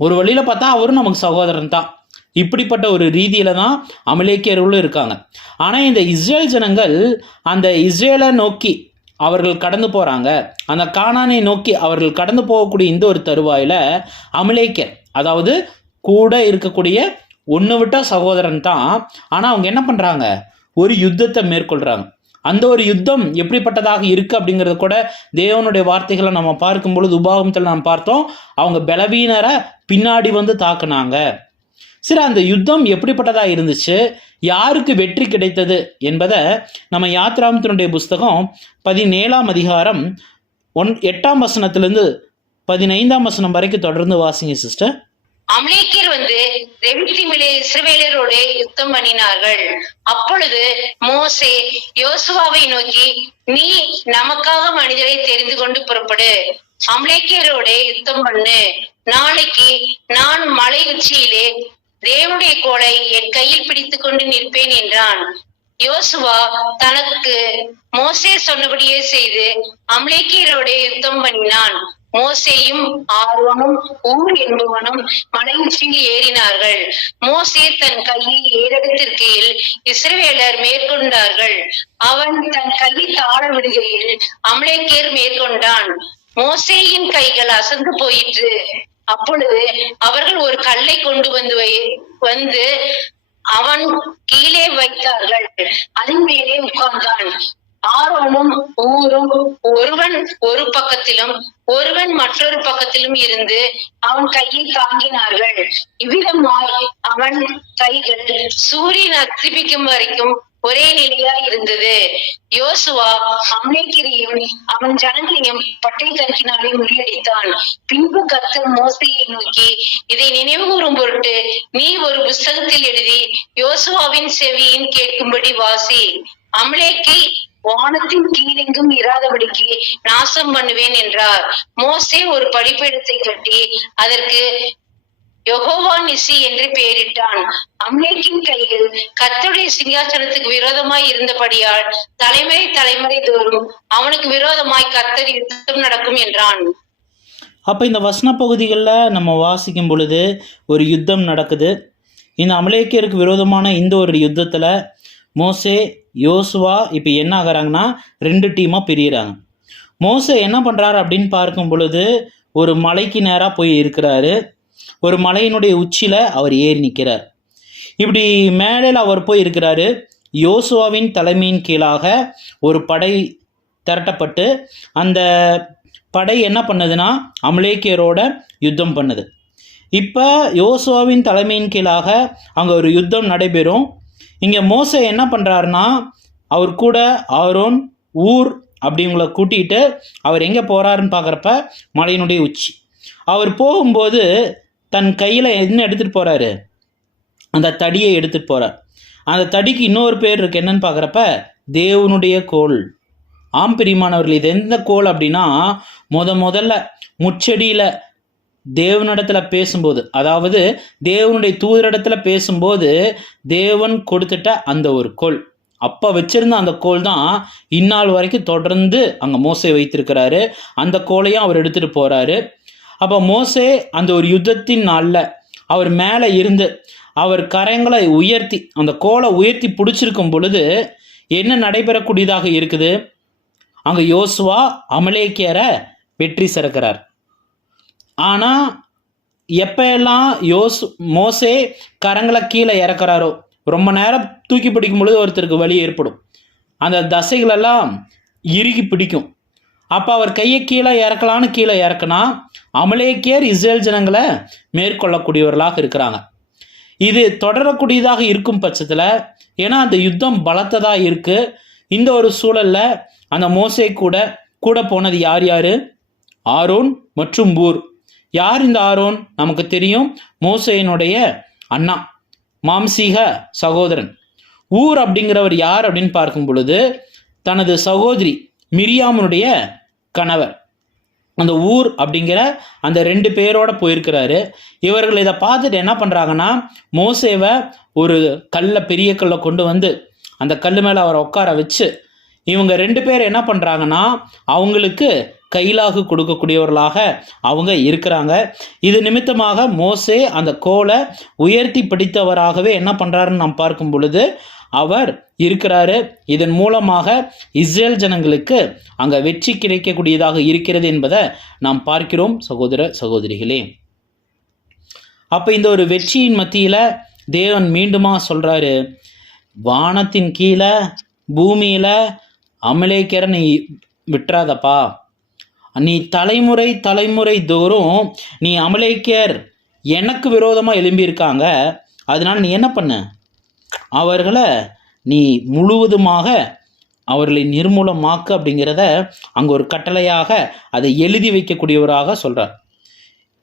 ஒரு வழியில் பார்த்தா அவரும் நமக்கு சகோதரன் தான். இப்படிப்பட்ட ஒரு ரீதியில தான் அமலேக்கியர்களும் இருக்காங்க. ஆனால் இந்த இஸ்ரேல் ஜனங்கள் அந்த இஸ்ரேலை நோக்கி அவர்கள் கடந்து போகிறாங்க, அந்த கானானை நோக்கி அவர்கள் கடந்து போகக்கூடிய இந்த ஒரு தருவாயில் அமலேக்கியர், அதாவது கூட இருக்கக்கூடிய ஒன்று விட்ட சகோதரன் தான். ஆனால் அவங்க என்ன பண்ணுறாங்க? ஒரு யுத்தத்தை மேற்கொள்கிறாங்க. அந்த ஒரு யுத்தம் எப்படிப்பட்டதாக இருக்குது அப்படிங்கிறது கூட தேவனுடைய வார்த்தைகளை நம்ம பார்க்கும் பொழுது உபாகமத்தில் நாம் பார்த்தோம். அவங்க பலவீனரை பின்னாடி வந்து தாக்குனாங்க. சரி, அந்த யுத்தம் எப்படிப்பட்டதாக இருந்துச்சு, யாருக்கு வெற்றி கிடைத்தது என்பதை நம்ம யாத்ராமத்தினுடைய புஸ்தகம் 17ஆம் அதிகாரம் 8ஆம் வசனத்திலிருந்து 15ஆம் வசனம் வரைக்கும் தொடர்ந்து வாசிங்க சிஸ்டர். அமலேக்கியர் வந்து ரெவித்திமிலே இஸ்ரவேலரோடு யுத்தம் பண்ணினார்கள். அப்பொழுது மோசே யோசுவாவை நோக்கி, நீ நமக்காக மனிதரை தெரிந்து கொண்டு புறப்படு, அமலேக்கியரோட யுத்தம் பண்ணு. நாளைக்கு நான் மலை உச்சியிலே தேவனுடைய கோலை என் கையில் பிடித்துக் கொண்டு நிற்பேன் என்றான். யோசுவா தனக்கு மோசே சொன்னபடியே செய்து அமலேக்கியரோட யுத்தம் பண்ணினான். மோசேயும் ஆரோனும் ஊர் என்பவனும் மலை உச்சியில் ஏறினார்கள். மோசே தன் கையை ஏறெடுத்திருக்கையில் இஸ்ரவேலர் மேற்கொண்டார்கள். அவன் தன் கையை தாழ விடுகையில் அமலேக்கியர் மேற்கொண்டான். மோசேயின் கைகள் அசந்து போயிற்று. அப்பொழுது அவர்கள் ஒரு கல்லை கொண்டு வந்து அவன் கீழே வைத்தார்கள். அதன் மேலே உட்கார்ந்தான். ஆரோனும் ஊரும் ஒருவன் ஒரு பக்கத்திலும் ஒருவன் மற்றொரு பக்கத்திலும் இருந்து அவன் கையை தாங்கினார்கள். இவ்விதமாய் அவன் கைகள் சூரியன் அஸ்தமிக்கும் வரைக்கும் ஒரே நிலையா இருந்தது. யோசுவா அமலேக்கியரையும் அவன் ஜனங்களையும் பட்டை கற்கினாலே முறியடித்தான். பின்பு கர்த்தர் மோசேயை நோக்கி, இதை நினைவு கூறும் பொருட்டு நீ ஒரு புஸ்தகத்தில் எழுதி யோசுவாவின் செவியின் கேட்கும்படி வாசி. அமலேக்கை வானத்தின் கீழெங்கும் இராதபடிக்கு நாசம் பண்ணுவேன் என்றார். மோசே ஒரு பலிபீடத்தை கட்டி அதற்கு யெகோவா நிசி என்று பெயரிட்டான். அமலேக்கின் கையில் கர்த்தருடைய சிங்காசனத்துக்கு விரோதமாய் இருந்தபடியால் தலைமுறை தோறும் அவனுக்கு விரோதமாய் கர்த்தர் யுத்தம் நடக்கும் என்றான். அப்போ இந்த வசன பகுதிகளில் நம்ம வாசிக்கும் பொழுது ஒரு யுத்தம் நடக்குது. இந்த அமலேக்கியருக்கு விரோதமான இந்த ஒரு யுத்தத்தில் மோசே யோசுவா இப்போ என்ன ஆகிறாங்கன்னா 2 டீமாக பிரிகிறாங்க. மோசே என்ன பண்ணுறாரு அப்படின்னு பார்க்கும் பொழுது ஒரு மலைக்கு நேராக போய் இருக்கிறாரு. ஒரு மலையினுடைய உச்சியில் அவர் ஏறி நிற்கிறார். இப்படி மேலையில் அவர் போய் இருக்கிறாரு. யோசுவாவின் தலைமையின் கீழாக ஒரு படை திரட்டப்பட்டு அந்த படை என்ன பண்ணுதுன்னா அமலேக்கியரோட யுத்தம் பண்ணுது. இப்போ யோசுவாவின் தலைமையின் கீழாக அங்கே ஒரு யுத்தம் நடைபெறும். இங்கே மோசே என்ன பண்ணுறாருன்னா அவர் கூட ஆரோன் ஊர் அப்படிங்கள கூட்டிகிட்டு அவர் எங்கே போகிறாருன்னு பார்க்குறப்ப மலையினுடைய உச்சி. அவர் போகும்போது தன் கையில் என்ன எடுத்துகிட்டு போகிறாரு? அந்த தடியை எடுத்துகிட்டு போகிறார். அந்த தடிக்கு இன்னொரு பேர் இருக்குது. என்னன்னு பார்க்குறப்ப தேவனுடைய கோல். ஆம் பிரியமானவர்கள், இது எந்த கோல் அப்படின்னா முதல்ல முச்செடியில் தேவனிடத்தில் பேசும்போது, அதாவது தேவனுடைய தூதரிடத்தில் பேசும்போது தேவன் கொடுத்துட்ட அந்த ஒரு கோல், அப்போ வச்சிருந்த அந்த கோல் தான் இந்நாள் வரைக்கும் தொடர்ந்து அங்கே மோசே வைத்திருக்கிறாரு. அந்த கோலையும் அவர் எடுத்துகிட்டு போகிறாரு. அப்போ மோசே அந்த ஒரு யுத்தத்தின் நாளில் அவர் மேலே இருந்து அவர் கரங்களை உயர்த்தி அந்த கோலை உயர்த்தி பிடிச்சிருக்கும் பொழுது என்ன நடைபெறக்கூடியதாக இருக்குது? அங்கே யோசுவா அமலேக்கியரை வெற்றி சிறக்கிறார். ஆனால் எப்பெல்லாம் மோசே கரங்களை கீழே இறக்குறாரோ, ரொம்ப நேரம் தூக்கி பிடிக்கும் பொழுது ஒருத்தருக்கு வலி ஏற்படும். அந்த தசைகளெல்லாம் இறுகி பிடிக்கும். அப்போ அவர் கையை கீழே இறக்கலான்னு கீழே இறக்குனா அமலேக்கியர் இஸ்ரேல் ஜனங்களை மேற்கொள்ளக்கூடியவர்களாக இருக்கிறாங்க. இது தொடரக்கூடியதாக இருக்கும் பட்சத்தில், ஏன்னா அந்த யுத்தம் பலத்ததாக இருக்குது. இந்த ஒரு சூழலில் அந்த மோசே கூட போனது யார்? ஆரோன் மற்றும் ஊர். யார் இந்த ஆரோன்? நமக்கு தெரியும், மோசேயினுடைய அண்ணா, மாம்சீக சகோதரன். ஊர் அப்படிங்கிறவர் யார் அப்படின்னு பார்க்கும் பொழுது தனது சகோதரி மிரியாமனுடைய கணவர். அந்த ஊர் அப்படிங்கிற அந்த 2 பேரோட போயிருக்கிறாரு. இவர்கள் இதை பார்த்துட்டு என்ன பண்ணுறாங்கன்னா மோசேவை ஒரு பெரிய கல்லை கொண்டு வந்து அந்த கல் மேலே அவரை உட்கார வச்சு இவங்க 2 பேர் என்ன பண்ணுறாங்கன்னா அவங்களுக்கு கைலாகு கொடுக்கக்கூடியவர்களாக அவங்க இருக்கிறாங்க. இது நிமித்தமாக மோசே அந்த கோலை உயர்த்தி பிடித்தவராகவே என்ன பண்ணுறாருன்னு நாம் பார்க்கும் பொழுது அவர் இருக்கிறாரு. இதன் மூலமாக இஸ்ரேல் ஜனங்களுக்கு அங்கே வெற்றி கிடைக்கக்கூடியதாக இருக்கிறது என்பதை நாம் பார்க்கிறோம் சகோதர சகோதரிகளே. அப்போ இந்த ஒரு வெற்றியின் மத்தியில் தேவன் மீண்டுமா சொல்கிறாரு, வானத்தின் கீழே பூமியில் அமலேக்கியரை நீ விட்டுறாதப்பா. நீ தலைமுறை தோறும் நீ அமலேக்கியர் எனக்கு விரோதமாக எழும்பியிருக்காங்க. அதனால் நீ என்ன பண்ண? அவர்களை நீ முழுவதுமாக அவர்களை நிர்மூலமாக்கு அப்படிங்கிறத அங்கே ஒரு கட்டளையாக அதை எழுதி வைக்கக்கூடியவராக சொல்கிறார்.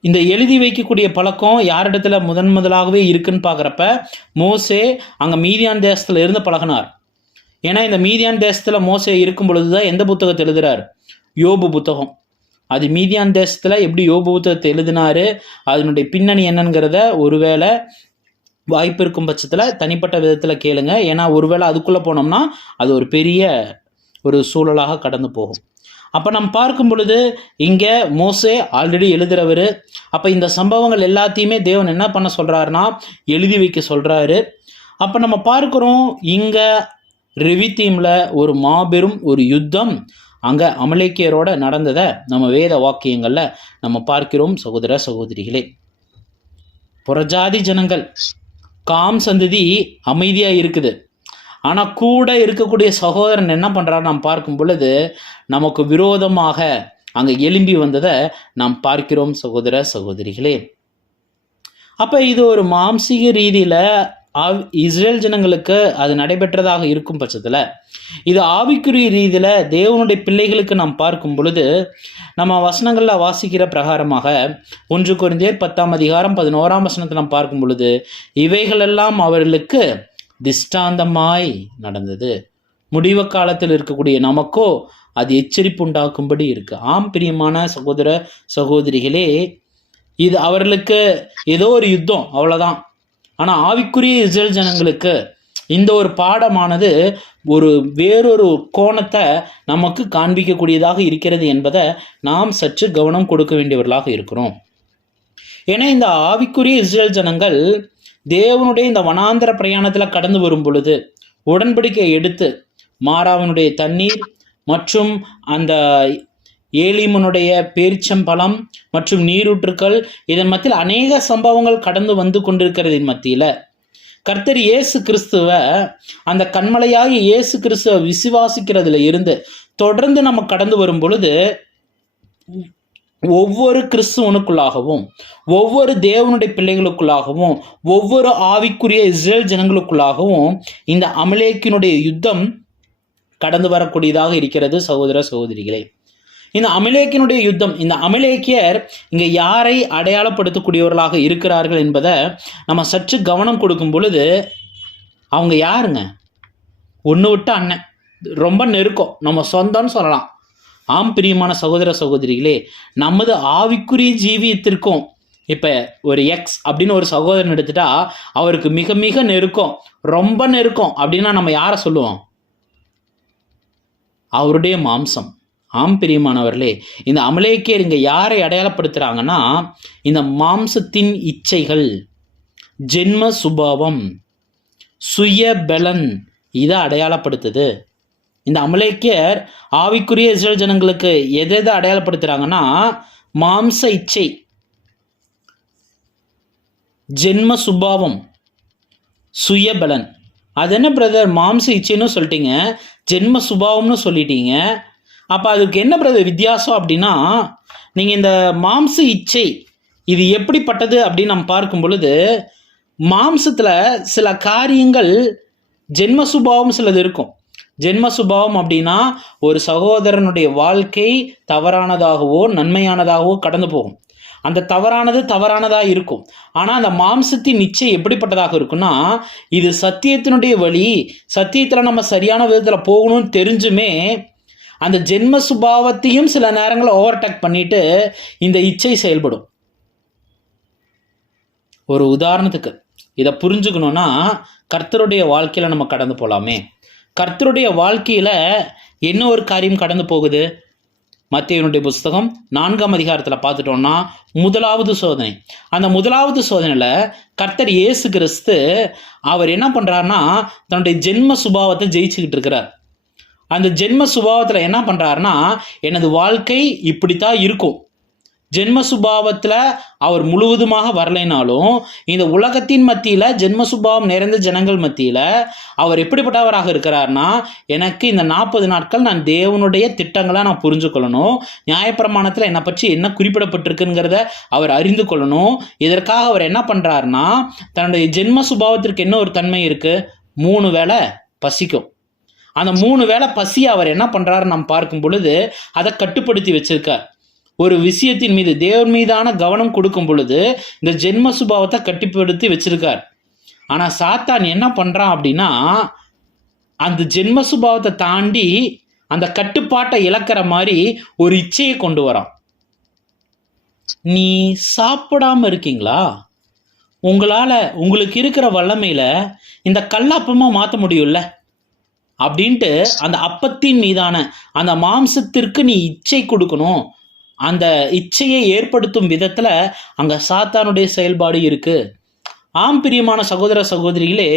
இந்த எழுதி வைக்கக்கூடிய பழக்கம் யாரிடத்துல முதலாகவே இருக்குன்னு பார்க்குறப்ப மோசே அங்கே மீதியான் தேசத்தில் இருந்து பழகினார். ஏன்னா இந்த மீதியான் தேசத்தில் மோசே இருக்கும் பொழுது தான் எந்த புத்தகத்தை எழுதுகிறார்? யோபு புத்தகம். அது மீதியான் தேசத்தில் எப்படி யோபு புத்தகத்தை எழுதினார், அதனுடைய பின்னணி என்னங்கிறத ஒருவேளை வாய்ப்பு இருக்கும் பட்சத்தில் தனிப்பட்ட விதத்தில் கேளுங்க. ஏன்னா ஒருவேளை அதுக்குள்ளே போனோம்னா அது ஒரு பெரிய ஒரு சூழலாக கடந்து போகும். அப்போ நம்ம பார்க்கும் பொழுது இங்கே மோசே ஆல்ரெடி எழுதுகிறவர். அப்போ இந்த சம்பவங்கள் எல்லாத்தையுமே தேவன் என்ன பண்ண சொல்கிறாருன்னா எழுதி வைக்க சொல்கிறாரு. அப்போ நம்ம பார்க்குறோம் இங்கே ரெவித்தீமில் ஒரு மாபெரும் ஒரு யுத்தம் அங்கே அமலேக்கியரோட நடந்ததை நம்ம வேத வாக்கியங்களில் நம்ம பார்க்கிறோம் சகோதர சகோதரிகளே. புறஜாதி ஜனங்கள் காம் சந்ததி அமைதியாக இருக்குது. ஆனால் கூட இருக்கக்கூடிய சகோதரன் என்ன பண்ணுறாரு நாம் பார்க்கும் பொழுது நமக்கு விரோதமாக அங்கே எழும்பி வந்ததை நாம் பார்க்கிறோம் சகோதர சகோதரிகளே. அப்போ இது ஒரு மாம்சீக ரீதியில் இஸ்ரேல் ஜனங்களுக்கு அது நடைபெற்றதாக இருக்கும் பட்சத்தில் இது ஆவிக்குரிய ரீதியில் தேவனுடைய பிள்ளைகளுக்கு நாம் பார்க்கும் பொழுது நம்ம வசனங்களில் வாசிக்கிற பிரகாரமாக 1 கொரிந்தியர் 10:11 நாம் பார்க்கும் பொழுது இவைகளெல்லாம் அவர்களுக்கு திஷ்டாந்தமாய் நடந்தது. முடிவு காலத்தில் இருக்கக்கூடிய நமக்கோ அது எச்சரிப்பு உண்டாக்கும்படி இருக்கு. ஆம் பிரியமான சகோதர சகோதரிகளே, இது அவர்களுக்கு ஏதோ ஒரு யுத்தம், அவ்வளோதான். ஆனால் ஆவிக்குரிய இஸ்ரேல் ஜனங்களுக்கு இந்த ஒரு பாடமானது வேறொரு கோணத்தை நமக்கு காண்பிக்கக்கூடியதாக இருக்கிறது என்பதை நாம் சற்று கவனம் கொடுக்க வேண்டியவர்களாக இருக்கிறோம். ஏன்னா இந்த ஆவிக்குரிய இஸ்ரேல் ஜனங்கள் தேவனுடைய இந்த வனாந்தர பிரயாணத்தில் கடந்து வரும் பொழுது உடன்படிக்கை எடுத்து மாராவினுடைய தண்ணீர் மற்றும் அந்த ஏலிமனுடைய பேரிச்சம்பழம் மற்றும் நீரூற்றுக்கள், இதன் மத்தியில் அநேக சம்பவங்கள் கடந்து வந்து கொண்டிருக்கிறதின் மத்தியில் கர்த்தர் இயேசு கிறிஸ்துவ அந்த கண்மலையாகி இயேசு கிறிஸ்துவ விசுவாசிக்கிறதுல இருந்து தொடர்ந்து நம்ம கடந்து வரும் பொழுது ஒவ்வொரு கிறிஸ்துவனுக்குள்ளாகவும் ஒவ்வொரு தேவனுடைய பிள்ளைகளுக்குள்ளாகவும் ஒவ்வொரு ஆவிக்குரிய இஸ்ரேல் ஜனங்களுக்குள்ளாகவும் இந்த அமலேக்கினுடைய யுத்தம் கடந்து வரக்கூடியதாக இருக்கிறது. சகோதர சகோதரிகளே, இந்த அமலேக்கினுடைய யுத்தம், இந்த அமலேக்கியர் இங்கே யாரை அடையாளப்படுத்தக்கூடியவர்களாக இருக்கிறார்கள் என்பதை நம்ம சற்று கவனம் கொடுக்கும் பொழுது அவங்க யாருங்க? ஒன்று விட்டு அண்ணன், ரொம்ப நெருக்கம், நம்ம சொந்தம்னு சொல்லலாம். ஆம் பிரியமான சகோதர சகோதரிகளே, நமது ஆவிக்குரிய ஜீவியத்திற்கும் இப்போ ஒரு எக்ஸ் அப்படின்னு ஒரு சகோதரன் எடுத்துட்டா அவருக்கு மிக மிக நெருக்கம், ரொம்ப நெருக்கம் அப்படின்னா நம்ம யாரை சொல்லுவோம்? அவருடைய மாம்சம். ஆம் பிரியமானவர்களே, இந்த அமலேக்கியர் இங்கே யாரை அடையாளப்படுத்துகிறாங்கன்னா இந்த மாம்சத்தின் இச்சைகள், ஜென்ம சுபாவம், சுய பலன், இதை அடையாளப்படுத்துது. இந்த அமலேக்கியர் ஆவிக்குரிய இஸ்ரேல் ஜனங்களுக்கு எதை அடையாளப்படுத்துகிறாங்கன்னா மாம்ச இச்சை, ஜென்ம சுபாவம், சுயபலன். அது என்ன பிரதர், மாம்ச இச்சைன்னு சொல்லிட்டீங்க, ஜென்ம சுபாவம்னு சொல்லிட்டீங்க, அப்போ அதுக்கு என்ன பிரதர் வித்தியாசம் அப்படின்னா, நீங்கள் இந்த மாம்ச இச்சை இது எப்படிப்பட்டது அப்படின்னு நம்ம பார்க்கும் பொழுது மாம்சத்தில் சில காரியங்கள் ஜென்ம சுபாவம் சிலது இருக்கும். ஜென்ம சுபாவம் அப்படின்னா ஒரு சகோதரனுடைய வாழ்க்கை தவறானதாகவோ நன்மையானதாகவோ கடந்து போகும். அந்த தவறானதாக இருக்கும். ஆனால் அந்த மாம்சத்தின் நிச்சயம் எப்படிப்பட்டதாக இருக்குன்னா, இது சத்தியத்தினுடைய வழி, சத்தியத்தில் நம்ம சரியான விதத்தில் போகணும்னு தெரிஞ்சுமே அந்த ஜென்ம சுபாவத்தையும் சில நேரங்களில் ஓவர்டேக் பண்ணிட்டு இந்த இச்சை செயல்படும். ஒரு உதாரணத்துக்கு இதை புரிஞ்சுக்கணுன்னா கர்த்தருடைய வாழ்க்கையில் நம்ம கடந்து போகலாமே. கர்த்தருடைய வாழ்க்கையில் என்ன ஒரு காரியம் கடந்து போகுது? மத்தேயுனுடைய புஸ்தகம் 4ஆம் அதிகாரத்தில் பார்த்துட்டோம்னா முதலாவது சோதனை. அந்த முதலாவது சோதனையில் கர்த்தர் இயேசு கிறிஸ்து அவர் என்ன பண்ணுறாருன்னா தன்னுடைய ஜென்ம சுபாவத்தை ஜெயிச்சுக்கிட்டு இருக்கிறார். அந்த ஜென்ம சுபாவத்தில் என்ன பண்ணுறாருன்னா எனது வாழ்க்கை இப்படித்தான் இருக்கும். ஜென்ம சுபாவத்தில் அவர் முழுவதுமாக வரலைனாலும் இந்த உலகத்தின் மத்தியில் ஜென்ம சுபாவம் நிறைந்த ஜனங்கள் மத்தியில் அவர் எப்படிப்பட்டவராக இருக்கிறார்னா, எனக்கு இந்த 40 நாட்கள் நான் தேவனுடைய திட்டங்களை நான் புரிஞ்சுக்கொள்ளணும், நியாயப்பிரமாணத்தில் என்னை பற்றி என்ன குறிப்பிடப்பட்டிருக்குங்கிறத அவர் அறிந்து கொள்ளணும். இதற்காக அவர் என்ன பண்ணுறாருனா தன்னுடைய ஜென்ம சுபாவத்திற்கு என்ன ஒரு தன்மை இருக்குது, 3 வேளை பசிக்கும். அந்த 3 வேளை பசி அவர் என்ன பண்ணுறாரு நம்ம பார்க்கும் பொழுது அதை கட்டுப்படுத்தி வச்சிருக்கார். ஒரு விஷயத்தின் மீது தேவன் மீதான கவனம் கொடுக்கும் பொழுது இந்த ஜென்ம சுபாவத்தை கட்டுப்படுத்தி வச்சிருக்கார். ஆனால் சாத்தான் என்ன பண்ணுறான் அப்படின்னா அந்த ஜென்ம சுபாவத்தை தாண்டி அந்த கட்டுப்பாட்டை இழக்கிற மாதிரி ஒரு இச்சையை கொண்டு வரான். நீ சாப்பிடாம இருக்கீங்களா? உங்களுக்கு இருக்கிற வல்லமையில இந்த கல்லாப்பமாக மாற்ற முடியும்ல அப்படின்ட்டு அந்த அப்பத்தின் மீதான அந்த மாம்சத்திற்கு நீ இச்சை கொடுக்கணும். அந்த இச்சையை ஏற்படுத்தும் விதத்தில் அங்கே சாத்தானுடைய செயல்பாடு இருக்குது. ஆம் பிரியமான சகோதர சகோதரிகளே,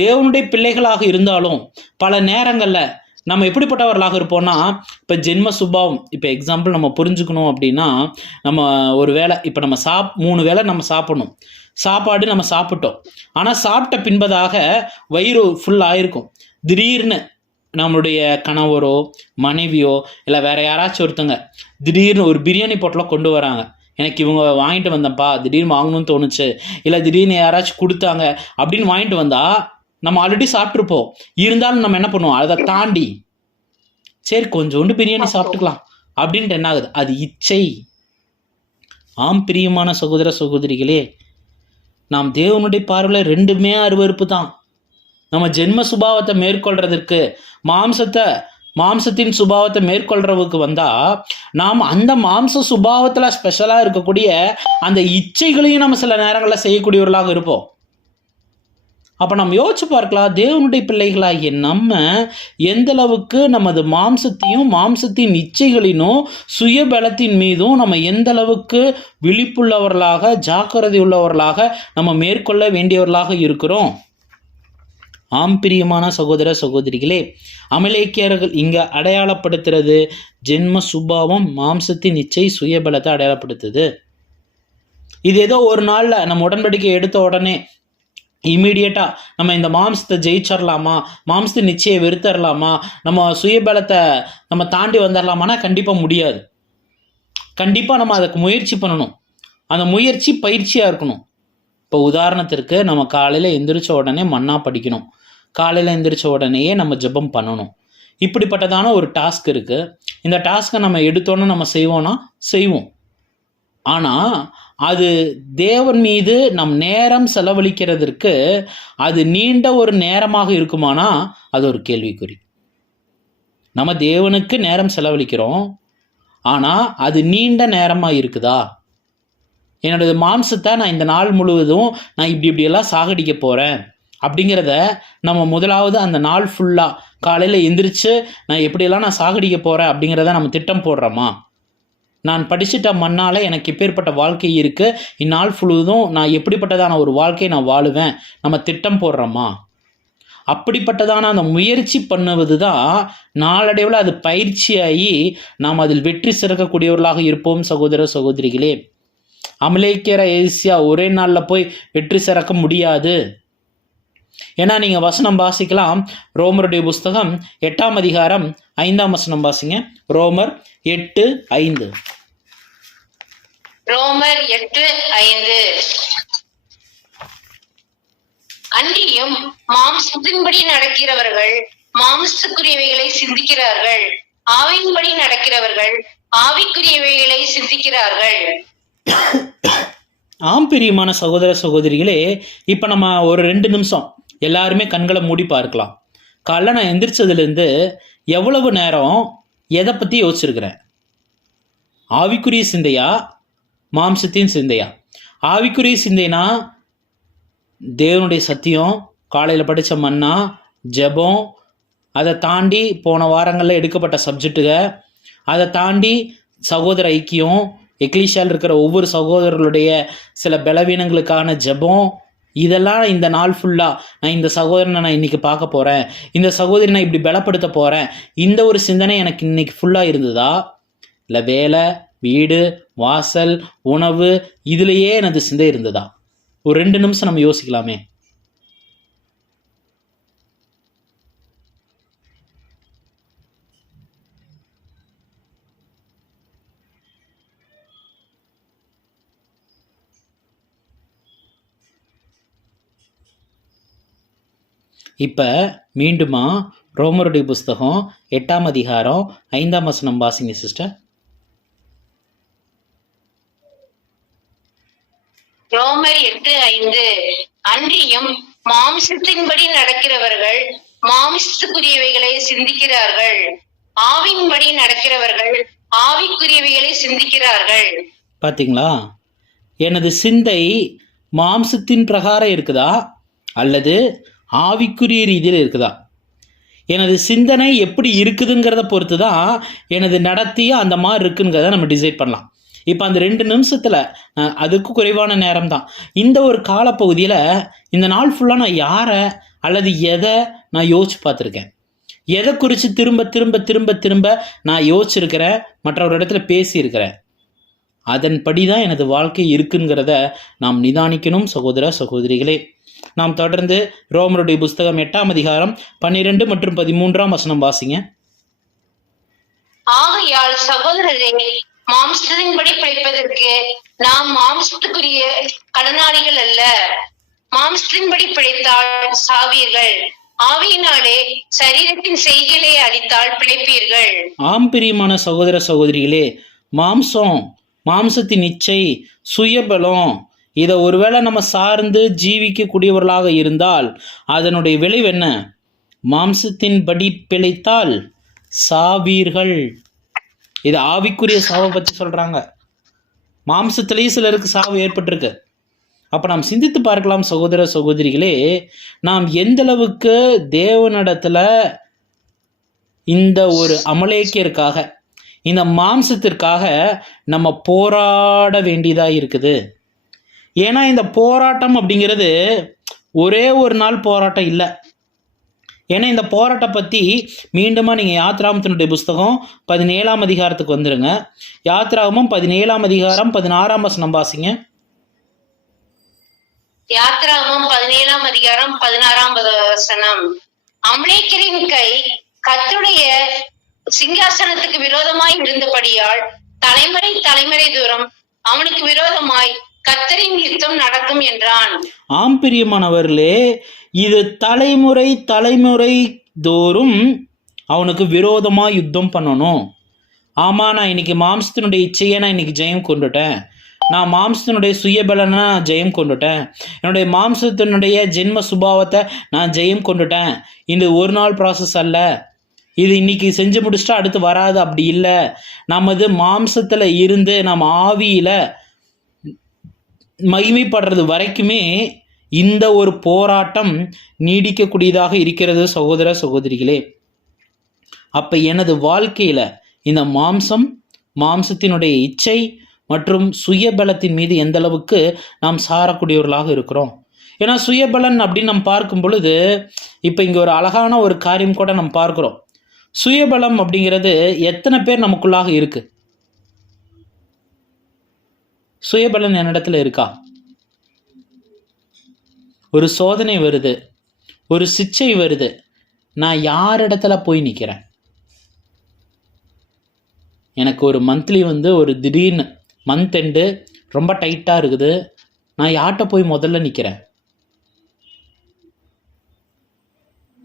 தேவனுடைய பிள்ளைகளாக இருந்தாலும் பல நேரங்களில் நம்ம எப்படிப்பட்டவர்களாக இருப்போம்னா, இப்போ ஜென்ம சுபாவம், இப்போ எக்ஸாம்பிள் நம்ம புரிஞ்சுக்கணும் அப்படின்னா, நம்ம ஒரு வேளை இப்போ நம்ம 3 வேளை நம்ம சாப்பிடணும், சாப்பாடு நம்ம சாப்பிட்டோம், ஆனால் சாப்பிட்ட பின்பதாக வயிறு ஃபுல் ஆயிருக்கும். திடீர்னு நம்மளுடைய கணவரோ மனைவியோ இல்லை வேற யாராச்சும் ஒருத்தங்க திடீர்னு ஒரு பிரியாணி பொட்டலம் கொண்டு வராங்க. எனக்கு இவங்க வாங்கிட்டு வந்தப்பா, திடீர்னு வாங்கணும்னு தோணுச்சு, இல்லை திடீர்னு யாராச்சும் கொடுத்தாங்க அப்படின்னு வாங்கிட்டு வந்தால் நம்ம ஆல்ரெடி சாப்பிட்ருப்போம். இருந்தாலும் நம்ம என்ன பண்ணுவோம், அதை தாண்டி சரி கொஞ்சோண்டு பிரியாணி சாப்பிட்டுக்கலாம் அப்படின்ட்டு என்ன ஆகுது, அது இச்சை. ஆம் பிரியமான சகோதர சகோதரிகளே, நாம் தேவனுடைய பார்வையில் ரெண்டுமே அருவருப்பு தான். நம்ம ஜென்ம சுபாவத்தை மேற்கொள்றதற்கு மாம்சத்தின் சுபாவத்தை மேற்கொள்றவுக்கு வந்தால் நாம் அந்த மாம்ச சுபாவத்தில் ஸ்பெஷலாக இருக்கக்கூடிய அந்த இச்சைகளையும் நம்ம சில நேரங்களில் செய்யக்கூடியவர்களாக இருப்போம். அப்போ நம்ம யோசிச்சு பார்க்கலாம், தேவனுடைய பிள்ளைகளாகிய நம்ம எந்த அளவுக்கு நமது மாம்சத்தின் இச்சைகளினும் சுயபலத்தின் மீதும் நம்ம எந்த அளவுக்கு விழிப்புள்ளவர்களாக ஜாக்கிரதை உள்ளவர்களாக நம்ம மேற்கொள்ள வேண்டியவர்களாக இருக்கிறோம். ஆம் பிரியமான சகோதர சகோதரிகளே, அமலேக்கியர்கள் இங்கே அடையாளப்படுத்துறது ஜென்ம சுபாவம், மாம்சத்தின் இச்சை, சுயபலத்தை அடையாளப்படுத்துது. இது ஏதோ ஒரு நாளில் நம்ம உடன்படிக்கை எடுத்த உடனே இம்மீடியட்டாக நம்ம இந்த மாம்சத்தை ஜெயிச்சிடலாமா, மாம்சத்தின் நிச்சயம் வெறுத்தரலாமா, நம்ம சுயபலத்தை நம்ம தாண்டி வந்துடலாமான்னா கண்டிப்பாக முடியாது. கண்டிப்பாக நம்ம அதுக்கு முயற்சி பண்ணணும். அந்த முயற்சி பயிற்சியாக இருக்கணும். இப்போ உதாரணத்திற்கு நம்ம காலையில் எந்திரிச்ச உடனே மன்னா படிக்கணும், காலையில் எந்திரிச்ச உடனேயே நம்ம ஜெபம் பண்ணணும். இப்படிப்பட்டதான ஒரு டாஸ்க் இருக்குது. இந்த டாஸ்க்கை நம்ம எடுத்தோன்னு நம்ம செய்வோன்னா செய்வோம். ஆனால் அது தேவன் மீது நம் நேரம் செலவழிக்கிறதற்கு அது நீண்ட ஒரு நேரமாக இருக்குமானா அது ஒரு கேள்விக்குறி. நம்ம தேவனுக்கு நேரம் செலவழிக்கிறோம், ஆனால் அது நீண்ட நேரமாக இருக்குதா? என்னோட மாம்சத்தை நான் இந்த நாள் முழுவதும் நான் இப்படியெல்லாம் சாகடிக்க போகிறேன் அப்படிங்கிறத நம்ம முதலாவது அந்த நாள் ஃபுல்லாக காலையில் எந்திரிச்சு நான் எப்படியெல்லாம் நான் சாகடிக்க போகிறேன் அப்படிங்கிறத நம்ம திட்டம் போடுறோமா? நான் படிச்சுட்ட மண்ணால் எனக்கு எப்பேற்பட்ட வாழ்க்கை இருக்குது, இந்நாள் ஃபுல்லுதும் நான் எப்படிப்பட்டதான ஒரு வாழ்க்கையை நான் வாழுவேன் நம்ம திட்டம் போடுறோமா? அப்படிப்பட்டதான அந்த முயற்சி பண்ணுவது தான் நாளடைவில் அது பயிற்சியாகி நாம் அதில் வெற்றி சிறக்கக்கூடியவர்களாக இருப்போம். சகோதர சகோதரிகளே, அமலேக்கியர ஏசியா ஒரே நாளில் போய் வெற்றி சிறக்க முடியாது. ஏன்னா நீங்கள் வசனம் வாசிக்கலாம். ரோமருடைய புஸ்தகம் 8ஆம் அதிகாரம் 5ஆம் வசனம் வாசிங்க. ரோமர் 8:5. ரோமர் 8:5. அன்றியும் மாம்சத்தின்படி நடக்கிறவர்கள் மாம்சத்துக்குரியவைகளை சிந்திக்கிறார்கள், ஆவியின்படி நடக்கிறவர்கள் ஆவிக்குரியவைகளை சிந்திக்கிறார்கள். ஆம் பிரியமான சகோதர சகோதரிகளே, இப்போ நம்ம ஒரு 2 நிமிஷம் எல்லாருமே கண்களை மூடி பார்க்கலாம். காலைல நான் எந்திரிச்சதுலேருந்து எவ்வளவு நேரம் எதை பற்றி யோசிச்சிருக்கிறேன்? ஆவிக்குரிய சிந்தையா, மாம்சத்தின் சிந்தையா? ஆவிக்குரிய சிந்தைனா தேவனுடைய சத்தியம், காலையில் படித்த மன்னா, ஜெபம், அதை தாண்டி போன வாரங்களில் எடுக்கப்பட்ட சப்ஜெக்டுக, அதை தாண்டி சகோதர ஐக்கியம், எக்லீஷியாவில் இருக்கிற ஒவ்வொரு சகோதரர்களுடைய சில பலவீனங்களுக்கான ஜெபம், இதெல்லாம் இந்த நாள் ஃபுல்லாக நான் இந்த சகோதரனை நான் இன்றைக்கி பார்க்க போகிறேன், இந்த சகோதரி நான் இப்படி பலப்படுத்த போகிறேன், இந்த ஒரு சிந்தனை எனக்கு இன்றைக்கி ஃபுல்லாக இருந்ததா? இல்லை வேலை, வீடு, வாசல், உணவு, இதுலேயே எனது சிந்தை இருந்ததா? ஒரு 2 நிமிஷம் நம்ம யோசிக்கலாமே. இப்போ மீண்டுமா ரோமருடைய புஸ்தகம் 8ஆம் அதிகாரம் 5ஆம் வசனம் வாசிங்க சிஸ்டர். ரோமர் 8:5. அன்றியும் மாம்சத்தின்படி நடக்கிறவர்கள் மாம்சத்துக்குரியவைகளை சிந்திக்கிறார்கள், ஆவியின்படி நடக்கிறவர்கள் ஆவிக்குரியவைகளை சிந்திக்கிறார்கள். பார்த்தீங்களா? எனது சிந்தை மாம்சத்தின் பிரகாரம் இருக்குதா அல்லது ஆவிக்குரிய ரீதியில் இருக்குதா? எனது சிந்தனை எப்படி இருக்குதுங்கிறத பொறுத்து தான் எனது நடத்தியும் அந்த மாதிரி இருக்குங்கிறத நம்ம டிசைட் பண்ணலாம். இப்போ அந்த 2 நிமிஷத்தில் அதுக்கு குறைவான நேரம் தான். இந்த ஒரு காலப்பகுதியில் இந்த நாள் ஃபுல்லாக நான் யாரை அல்லது எதை நான் யோசிச்சு பார்த்துருக்கேன், எதை குறித்து திரும்ப திரும்ப திரும்ப திரும்ப நான் யோசிச்சிருக்கிறேன், மற்றொரு இடத்துல பேசியிருக்கிறேன், அதன்படி தான் எனது வாழ்க்கை இருக்குங்கிறத நாம் நிதானிக்கணும். சகோதர சகோதரிகளே, நாம் தொடர்ந்து ரோமருடைய புஸ்தகம் 8ஆம் அதிகாரம் 12 மற்றும் 13ஆம் வசனம் வாசிங்க. ஆகையால் சகோதரரே, மாம்சத்தின்படி பிழைப்பதற்கு நாம் மாம்சத்துக்குரிய கடனாளிகள் அல்ல. மாம்சத்தின்படி பிழைத்தால் சாவீர்கள், ஆவியினாலே சரீரத்தின் செய்கைகளை அழித்தால் பிழைப்பீர்கள். ஆம் பிரியமான சகோதர சகோதரிகளே, மாம்சத்தின் இச்சை, சுயபலம், இதை ஒருவேளை நம்ம சார்ந்து ஜீவிக்கக்கூடியவர்களாக இருந்தால் அதனுடைய விளைவு என்ன? மாம்சத்தின்படி பிழைத்தால் சாவீர்கள். இது ஆவிக்குரிய சாவை பற்றி சொல்றாங்க. மாம்சத்திலேயே சிலருக்கு சாவு ஏற்பட்டிருக்கு. அப்ப நாம் சிந்தித்து பார்க்கலாம் சகோதர சகோதரிகளே, நாம் எந்த அளவுக்கு தேவனிடத்துல இந்த ஒரு அமலேக்கியருக்காக, இந்த மாம்சத்திற்காக நம்ம போராட வேண்டியதா இருக்குது. ஏன்னா இந்த போராட்டம் அப்படிங்கிறது ஒரே ஒரு நாள் போராட்டம் இல்லை. ஏன்னா இந்த போராட்டம் பற்றி மீண்டுமா நீங்கள் யாத்ராகமத்தினுடைய புஸ்தகம் 17ஆம் அதிகாரத்துக்கு வந்துடுங்க. யாத்ராகமம் 17ஆம் அதிகாரம் 16ஆம் வசனம் வாசிங்க. யாத்ராகமம் 17ஆம் அதிகாரம் 16ஆம் வசனம். அமலேக்கியரின் கை கர்த்தருடைய சிங்காசனத்துக்கு விரோதமாய் இருந்தபடியால் தலைமுறை தூரம் அவனுக்கு விரோதமாய் கர்த்தரின் யுத்தம் நடக்கும் என்றான். ஆம் பிரியமானவர்களே, இது தலைமுறை தோறும் அவனுக்கு விரோதமாக யுத்தம் பண்ணணும். ஆமாம், நான் இன்னைக்கு மாம்சத்தினுடைய இச்சையை நான் இன்னைக்கு ஜெயம் கொண்டுட்டேன், நான் மாம்சத்தினுடைய சுயபலனை நான் ஜெயம் கொண்டுட்டேன், என்னுடைய மாம்சத்தினுடைய ஜென்ம சுபாவத்தை நான் ஜெயம் கொண்டுட்டேன். இது ஒரு நாள் ப்ராசஸ் அல்ல. இது இன்னைக்கு செஞ்சு முடிச்சுட்டா அடுத்து வராது, அப்படி இல்லை. நமது மாம்சத்தில் இருந்து நம்ம ஆவியில் மகிமைப்படுறது வரைக்குமே இந்த ஒரு போராட்டம் நீடிக்கக்கூடியதாக இருக்கிறது சகோதர சகோதரிகளே. அப்போ எனது வாழ்க்கையில் இந்த மாம்சத்தினுடைய இச்சை மற்றும் சுயபலத்தின் மீது எந்த அளவுக்கு நாம் சாரக்கூடியவர்களாக இருக்கிறோம். ஏன்னா சுயபலன் அப்படின்னு நம்ம பார்க்கும் பொழுது இப்போ இங்கே ஒரு அழகான ஒரு காரியம் கூட நம்ம பார்க்குறோம். சுயபலம் அப்படிங்கிறது எத்தனை பேர் நமக்குள்ளாக இருக்கு? சுயபலன் என்னிடத்துல இருக்கா? ஒரு சோதனை வருது, ஒரு சிச்சை வருது, நான் யார் இடத்துல போய் நிற்கிறேன்? எனக்கு ஒரு மந்த்லி ஒரு திடீர்னு மந்த் எண்டு ரொம்ப டைட்டாக இருக்குது, நான் யார்கிட்ட போய் முதல்ல நிற்கிறேன்?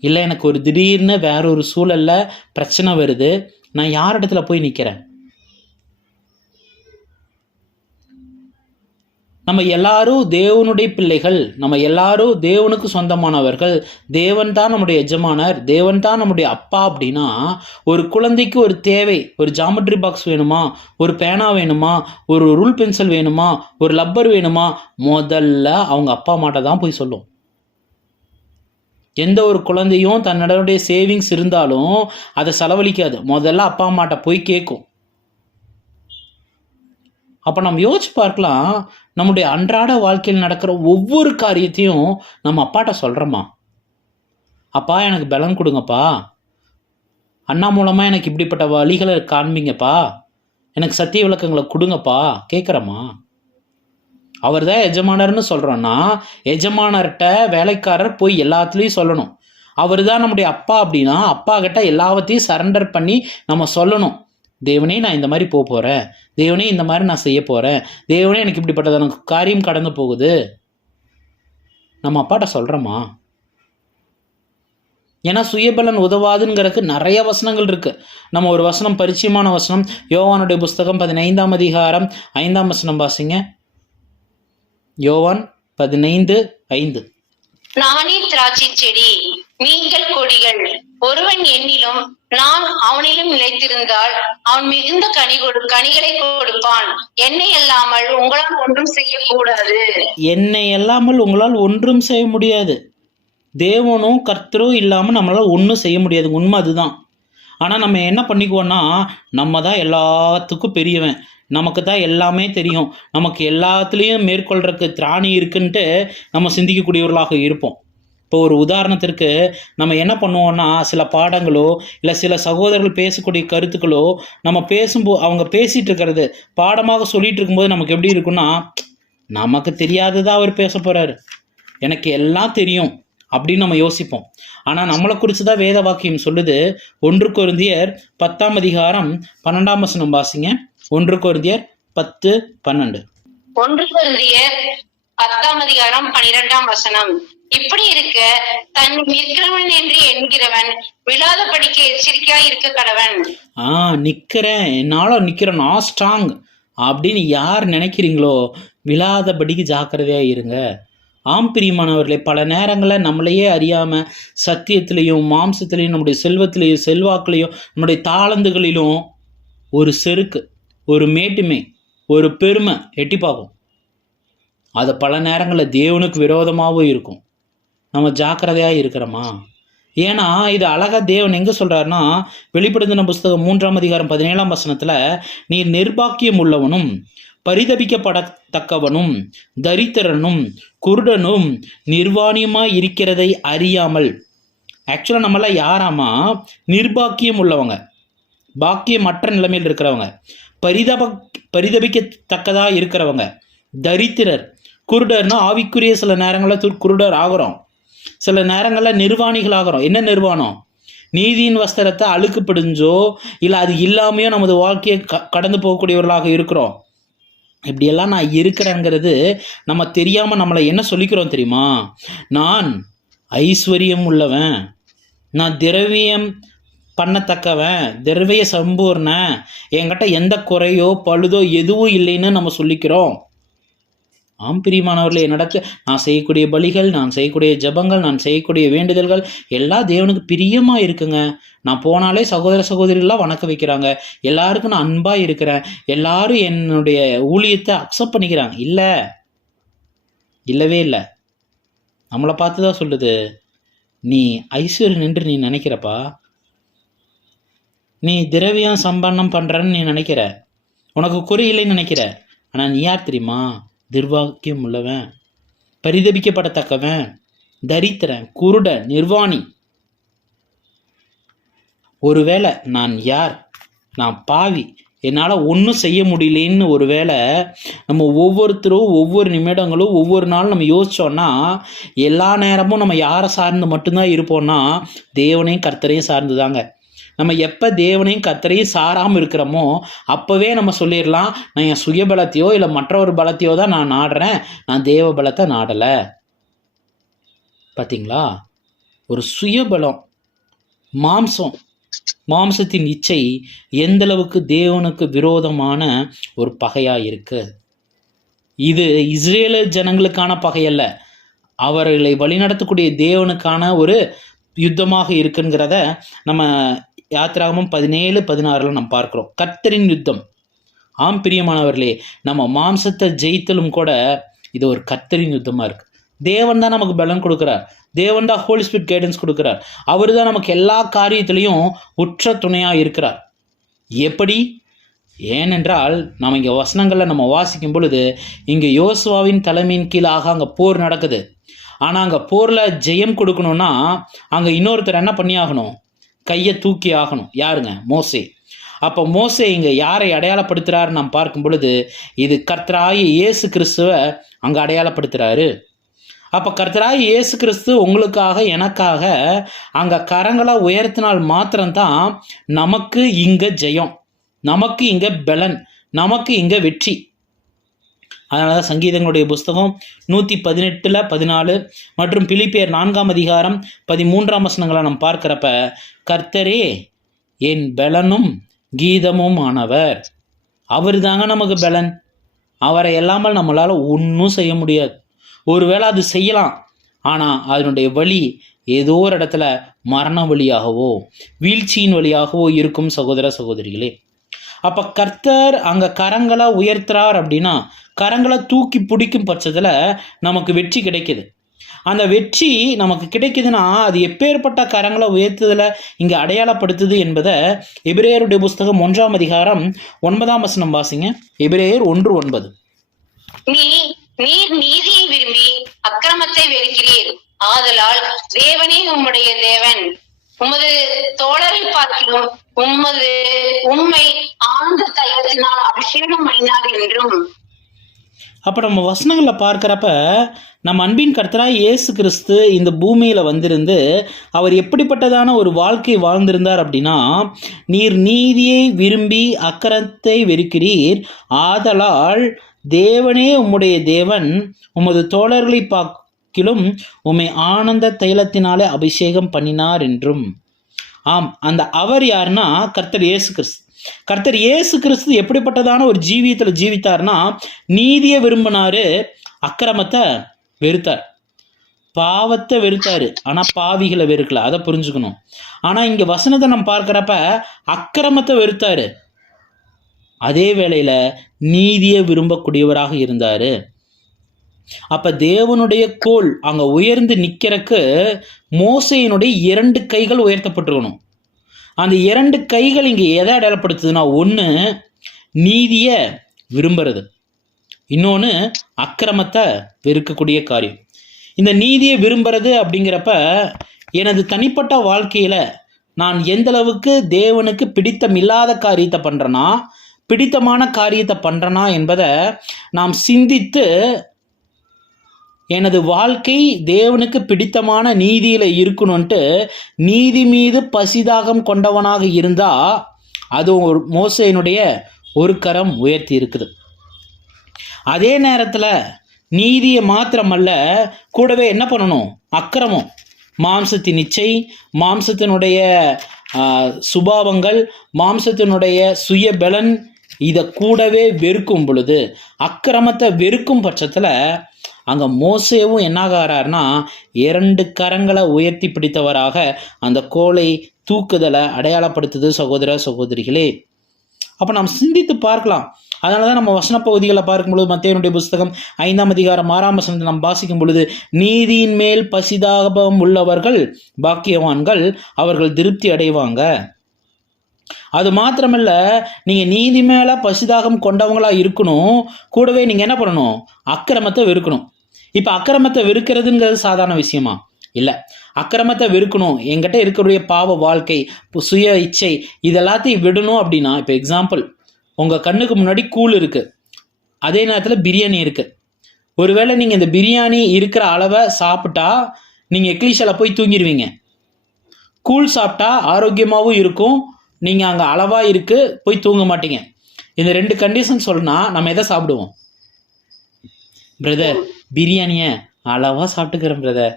இல்லை எனக்கு ஒரு திடீர்னு வேற ஒரு சூழலில் பிரச்சனை வருது, நான் யார் இடத்துல போய் நிற்கிறேன்? நம்ம எல்லாரும் தேவனுடைய பிள்ளைகள், நம்ம எல்லாரும் தேவனுக்கு சொந்தமானவர்கள், தேவன் தான் நம்முடைய எஜமானர், தேவன் தான் நம்முடைய அப்பா. அப்படின்னா ஒரு குழந்தைக்கு ஒரு தேவை, ஒரு ஜாமெட்ரி பாக்ஸ் வேணுமா, ஒரு பேனா வேணுமா, ஒரு ரூல் பென்சில் வேணுமா, ஒரு லப்பர் வேணுமா, முதல்ல அவங்க அப்பா அம்மாட்ட தான் போய் சொல்லும். எந்த ஒரு குழந்தையும் தன்னுடைய சேவிங்ஸ் இருந்தாலும் அதை செலவழிக்காது, முதல்ல அப்பா அம்மாட்ட போய் கேட்கும். அப்போ நம்ம யோசிச்சு பார்க்கலாம், நம்முடைய அன்றாட வாழ்க்கையில் நடக்கிற ஒவ்வொரு காரியத்தையும் நம்ம அப்பாட்ட சொல்கிறோமா? அப்பா எனக்கு பலன் கொடுங்கப்பா, அண்ணா மூலமாக எனக்கு இப்படிப்பட்ட வழிகளை காண்பீங்கப்பா, எனக்கு சத்திய விளக்கங்களை கொடுங்கப்பா கேட்குறோமா? அவர் தான் எஜமானர்னு சொல்கிறோன்னா எஜமானர்கிட்ட வேலைக்காரர் போய் எல்லாத்துலேயும் சொல்லணும். அவர் தான் நம்முடைய அப்பா அப்படின்னா அப்பா கிட்ட எல்லாவற்றையும் சரண்டர் பண்ணி நம்ம சொல்லணும். தேவனே நான் இந்த மாதிரி போக போகிறேன், தேவனே இந்த மாதிரி நான் செய்ய போகிறேன், தேவனே எனக்கு இப்படிப்பட்டதான காரியம் கடந்து போகுது. நம்ம அப்பாட்ட சொல்கிறோமா? ஏன்னா சுயபலன் உதவாதுங்கிறதுக்கு நிறைய வசனங்கள் இருக்குது. நம்ம ஒரு வசனம், பரிச்சயமான வசனம், யோவானுடைய புஸ்தகம் 15ஆம் அதிகாரம் 5ஆம் வசனம் வாசிங்க. யோவான் 15:5. நானே திராட்சை செடி, நீங்கள் கொடிகள். ஒருவன் என்னிலும் நான் அவனிலும் நிலைத்திருந்தால் அவன் மிகுந்த கனிகளை கொடுப்பான். என்னை அல்லாமல் உங்களால் ஒன்றும் செய்யக்கூடாது. என்னை அல்லாமல் உங்களால் ஒன்றும் செய்ய முடியாது. தேவனும் கர்த்தரும் இல்லாமல் நம்மளால் ஒன்றும் செய்ய முடியாது. உண்மை அதுதான். ஆனால் நம்ம என்ன பண்ணிக்குவோன்னா, நம்ம தான் எல்லாத்துக்கும் பெரியவன், நமக்கு தான் எல்லாமே தெரியும், நமக்கு எல்லாத்துலேயும் மேற்கொள்றதுக்கு திராணி இருக்குன்ட்டு நம்ம சிந்திக்கக்கூடியவர்களாக இருப்போம். இப்போ ஒரு உதாரணத்திற்கு நம்ம என்ன பண்ணுவோம்னா, சில பாடங்களோ இல்லை சில சகோதரர்கள் பேசக்கூடிய கருத்துக்களோ நம்ம பேசும்போது, அவங்க பேசிகிட்டு இருக்கிறது பாடமாக சொல்லிகிட்டு இருக்கும்போது நமக்கு எப்படி இருக்குன்னா, நமக்கு தெரியாததான் அவர் பேச போகிறாரு, எனக்கு எல்லாம் தெரியும் அப்படின்னு நம்ம யோசிப்போம். ஆனால் நம்மளை குறித்து தான் வேத வாக்கியம் சொல்லுது. 1 கொரிந்தியர் 10ஆம் அதிகாரம் 12ஆம் வசனம் வாசிங்க. 1 கொரிந்தியர் 10:12. 1 கொரிந்தியர் 10:12. இப்படி இருக்க தன் நிற்கிறவன் என்று என்கிறவன் விழாதபடிக்கு எச்சரிக்கையாய் இருக்க கடவன். நிக்கிறேன், என்னால நிக்கிறேன், நான் ஸ்ட்ராங் அப்படின்னு யார் நினைக்கிறீங்களோ விழாதபடிக்கு ஜாக்கிரதையா இருங்க. பிரியமானவர்களே, பல நேரங்களில் நம்மளையே அறியாமல் சத்தியத்திலையும் மாம்சத்திலையும் நம்முடைய செல்வத்திலையும் செல்வாக்குலையும் நம்முடைய தாளந்துகளிலும் ஒரு செருக்கு, ஒரு மேட்டுமை, ஒரு பெருமை எட்டி பார்க்கும். அது பல நேரங்களில் தேவனுக்கு விரோதமாகவும் இருக்கும். நம்ம ஜாக்கிரதையாக இருக்கிறோமா? ஏன்னா இது அழகாக தேவன் எங்கே சொல்கிறாருன்னா, வெளிப்படுத்தின புஸ்தகம் 3:17 நீர் நிர்பாக்கியம் உள்ளவனும் பரிதபிக்கப்படத்தக்கவனும் தரித்திரனும் குருடனும் நிர்வாணியமாக இருக்கிறதை அறியாமல். ஆக்சுவலாக நம்மளாம் யாராமா? நிர்பாக்கியம் உள்ளவங்க, பாக்கியமற்ற நிலைமையில் இருக்கிறவங்க, பரிதபிக்கத்தக்கதாக இருக்கிறவங்க, தரித்திரர். குருடர்னா ஆவிக்குரிய சில நேரங்களில் குருடர் ஆகிறோம், சில நேரங்களில் நிர்வாணிகள் ஆகிறோம். என்ன நிர்வாணம்? நீதியின் வஸ்திரத்தை அழுக்கு பிடிஞ்சோ இல்லை அது இல்லாமையோ நமது வாழ்க்கையை கடந்து போகக்கூடியவர்களாக இருக்கிறோம். இப்படியெல்லாம் நான் இருக்கிறேங்கிறது நம்ம தெரியாமல் நம்மளை என்ன சொல்லிக்கிறோம் தெரியுமா? நான் ஐஸ்வர்யம் உள்ளவன், நான் திரவியம் பண்ணத்தக்கவன், திரவிய சம்பூர்ணன், என்கிட்ட எந்த குறையோ பழுதோ எதுவும் இல்லைன்னு நம்ம சொல்லிக்கிறோம். பிரியமானவர்களே, என்னிடத்து நான் செய்யக்கூடிய பலிகள், நான் செய்யக்கூடிய ஜபங்கள், நான் செய்யக்கூடிய வேண்டுதல்கள் எல்லாம் தேவனுக்கு பிரியமாக இருக்குங்க. நான் போனாலே சகோதர சகோதரிகளாக வணக்க வைக்கிறாங்க, எல்லாருக்கும் நான் அன்பாக இருக்கிறேன், எல்லாரும் என்னுடைய ஊழியத்தை அக்செப்ட் பண்ணிக்கிறாங்க. இல்லவே இல்லை. நம்மளை பார்த்து தான் சொல்லுது, நீ ஐஸ்வர்யம் என்று நீ நினைக்கிறப்பா, நீ திரவியம் சம்பன்னம் பண்ணுறன்னு நீ நினைக்கிற, உனக்கு குறையில்லைன்னு நினைக்கிற. ஆனால் நீ யார் தெரியுமா? நிர்வாகியம் உள்ளவன், பரிதபிக்கப்படத்தக்கவன், தரித்திரன், குருடன், நிர்வாணி. ஒருவேளை நான் யார், நான் பாவி, என்னால் ஒன்றும் செய்ய முடியலேன்னு ஒருவேளை நம்ம ஒவ்வொருத்தரும் ஒவ்வொரு நிமிடங்களும் ஒவ்வொரு நாளும் நம்ம யோசித்தோன்னா, எல்லா நேரமும் நம்ம யாரை சார்ந்து மட்டும்தான் இருப்போம்னா தேவனையும் கர்த்தரையும் சார்ந்து தாங்க. நம்ம எப்போ தேவனையும் கர்த்தரையும் சாராமல் இருக்கிறோமோ அப்போவே நம்ம சொல்லிடலாம், நான் என் சுயபலத்தையோ இல்லை மற்றொரு பலத்தையோ தான் நான் நாடுறேன், நான் தேவ பலத்தை நாடலை. பார்த்தீங்களா? ஒரு சுயபலம், மாம்சத்தின் இச்சை எந்தளவுக்கு தேவனுக்கு விரோதமான ஒரு பகையாக இருக்கு. இது இஸ்ரேல் ஜனங்களுக்கான பகையல்ல, அவர்களை வழிநடத்தக்கூடிய தேவனுக்கான ஒரு யுத்தமாக இருக்குங்கிறத நம்ம யாத்திராகமம் 17:16 நம்ம பார்க்குறோம். கர்த்தரின் யுத்தம். பிரியமானவர்களே, நம்ம மாம்சத்தை ஜெயித்தலும் கூட இது ஒரு கர்த்தரின் யுத்தமாக இருக்குது. தேவன் தான் நமக்கு பலன் கொடுக்குறார், தேவன் தான் ஹோலி ஸ்பிரிட் கைடன்ஸ் கொடுக்குறார், அவர் தான் நமக்கு எல்லா காரியத்திலையும் உற்ற துணையாக இருக்கிறார். எப்படி? ஏனென்றால் நம்ம இங்கே வசனங்களில் நம்ம வாசிக்கும் பொழுது இங்கே யோசுவாவின் தலைமையின் கீழாக அங்கே போர் நடக்குது. ஆனால் அங்கே போரில் ஜெயம் கொடுக்கணும்னா அங்கே இன்னொருத்தர் என்ன பண்ணி ஆகணும்? கையை தூக்கி ஆகணும். யாருங்க? மோசே. அப்போ மோசே இங்கே யாரை அடையாளப்படுத்துகிறாரு நாம் பார்க்கும் பொழுது இது கர்த்தராகிய இயேசு கிறிஸ்துவை அங்கே அடையாளப்படுத்துகிறாரு. அப்போ கர்த்தராகிய இயேசு கிறிஸ்து உங்களுக்காக எனக்காக அங்கே கரங்களை உயர்த்தினால் மாத்திரம்தான் நமக்கு இங்கே ஜெயம், நமக்கு இங்கே பலன், நமக்கு இங்கே வெற்றி. அதனால தான் சங்கீதங்களுடைய புஸ்தகம் 118:14 மற்றும் பிலிப்பியர் 4:13 நம்ம பார்க்குறப்ப, கர்த்தரே என் பலனும் கீதமும் ஆனவர். அவர் தாங்க நமக்கு பலன். அவரை எல்லாமல் நம்மளால் ஒன்றும் செய்ய முடியாது. ஒருவேளை அது செய்யலாம், ஆனால் அதனுடைய வழி ஏதோ ஒரு இடத்துல மரண வழியாகவோ வீழ்ச்சியின் வழியாகவோ இருக்கும் சகோதர சகோதரிகளே. அப்போ கர்த்தர் அங்கே கரங்களை உயர்த்துறார் அப்படின்னா, கரங்களை தூக்கி பிடிக்கும் பட்சத்தில் நமக்கு வெற்றி கிடைக்குது. அந்த வெற்றி நமக்கு கிடைக்குதுன்னா அது எப்பேற்பட்ட கரங்களை உயர்த்துதலை இங்கே அடையாளப்படுத்துது என்பதை எபிரேயருடைய புஸ்தகம் 1:9 வாசிங்க. எபிரேயர் 1:9. நீர் நீதியை விரும்பி அக்கிரமத்தை வெறுக்கிறீர், ஆதலால் தேவனே உம்முடைய தேவன் உமது தோழரை பார்க்கிலும் உம்மை ஆனந்த தைலத்தினால் அபிஷேகம் பண்ணினார் என்றும். அப்போ நம்ம வசனங்களில் பார்க்குறப்ப நம்ம அன்பின் கர்த்தராய் இயேசு கிறிஸ்து இந்த பூமியில் வந்திருந்து அவர் எப்படிப்பட்டதான ஒரு வாழ்க்கை வாழ்ந்திருந்தார் அப்படின்னா, நீர் நீதியை விரும்பி அக்கிரத்தை வெறுக்கிறீர், ஆதலால் தேவனே உம்முடைய தேவன் உமது தோழர்களை பார்க்கிலும் உம்மை ஆனந்த தைலத்தினாலே அபிஷேகம் பண்ணினார் என்றும். ஆம், அந்த அவர் யாருன்னா கர்த்தர் இயேசு கிறிஸ்து. கர்த்தர் இயேசு கிறிஸ்து எப்படிப்பட்டதான ஒரு ஜீவியத்தில் ஜீவித்தார்னா, நீதியை விரும்பினாரு, அக்கிரமத்தை வெறுத்தார், பாவத்தை வெறுத்தாரு, ஆனால் பாவிகளை வெறுக்கல. அதை புரிஞ்சுக்கணும். ஆனால் இங்கே வசனத்தை நம்ம பார்க்குறப்ப அக்கிரமத்தை வெறுத்தாரு, அதே வேளையில் நீதியை விரும்பக்கூடியவராக இருந்தார். அப்போ தேவனுடைய கோல் அங்கே உயர்ந்து நிற்கிறக்கு மோசேயினுடைய 2 கைகள் உயர்த்தப்பட்டிருக்கணும். அந்த 2 கைகள் இங்கே எதை அடையாளப்படுத்துதுன்னா, ஒன்று நீதியை விரும்புறது, இன்னொன்று அக்கிரமத்தை வெறுக்கக்கூடிய காரியம். இந்த நீதியை விரும்புறது அப்படிங்கிறப்ப எனது தனிப்பட்ட வாழ்க்கையில் நான் எந்த அளவுக்கு தேவனுக்கு பிடித்தமில்லாத காரியத்தை பண்ணுறேன்னா, பிடித்தமான காரியத்தை பண்ணுறேனா என்பதை நாம் சிந்தித்து எனது வாழ்க்கை தேவனுக்கு பிடித்தமான நீதியில் இருக்கணும்ன்ட்டு நீதி மீது பசிதாகம் கொண்டவனாக இருந்தால் அது ஒரு மோசேயினுடைய ஒரு கரம் உயர்த்தி இருக்குது. அதே நேரத்தில் நீதியை மாத்திரமல்ல, கூடவே என்ன பண்ணணும், அக்கிரமம், மாம்சத்தின் இச்சை, மாம்சத்தினுடைய சுபாவங்கள், மாம்சத்தினுடைய சுயபலன், இதை கூடவே வெறுக்கும் பொழுது, அக்கிரமத்தை வெறுக்கும் பட்சத்தில் அங்கே மோசேவும் என்னாகிறார்னா 2 கரங்களை உயர்த்தி பிடித்தவராக அந்த கோலை தூக்குதலை அடையாளப்படுத்துது. சகோதர சகோதரிகளே, அப்போ நாம் சிந்தித்து பார்க்கலாம். அதனால தான் நம்ம வசன பகுதிகளை பார்க்கும்பொழுது மத்தேயுனுடைய புஸ்தகம் 5ஆம் அதிகாரம் 6ஆம் வசனத்தை நாம் வாசிக்கும் பொழுது, நீதியின் மேல் பசிதாபம் உள்ளவர்கள் பாக்கியவான்கள், அவர்கள் திருப்தி அடைவாங்க. அது மாத்திரமல்ல, நீங்கள் நீதி மேலே பசிதாகம் கொண்டவங்களாக இருக்கணும், கூடவே நீங்கள் என்ன பண்ணணும், அக்கிரமத்தை வெறுக்கணும். இப்போ அக்கிரமத்தை வெறுக்கிறதுங்கிறது சாதாரண விஷயமா இல்லை. அக்கிரமத்தை வெறுக்கணும், என்கிட்ட இருக்கக்கூடிய பாவ வாழ்க்கை, சுய இச்சை, இதெல்லாத்தையும் விடணும் அப்படின்னா, இப்போ எக்ஸாம்பிள், உங்கள் கண்ணுக்கு முன்னாடி கூழ் இருக்குது, அதே நேரத்தில் பிரியாணி இருக்குது. ஒருவேளை நீங்கள் இந்த பிரியாணி இருக்கிற அளவை சாப்பிட்டா நீங்கள் எக்லீஷில் போய் தூங்கிடுவீங்க. கூழ் சாப்பிட்டா ஆரோக்கியமாகவும் இருக்கும், நீங்கள் அங்கே அளவாக இருக்குது போய் தூங்க மாட்டீங்க. இந்த 2 கண்டிஷன் சொன்னால் நம்ம எதை சாப்பிடுவோம்? பிரதர், பிரியாணியை அளவாக சாப்பிட்டுக்கிறேன் பிரதர்.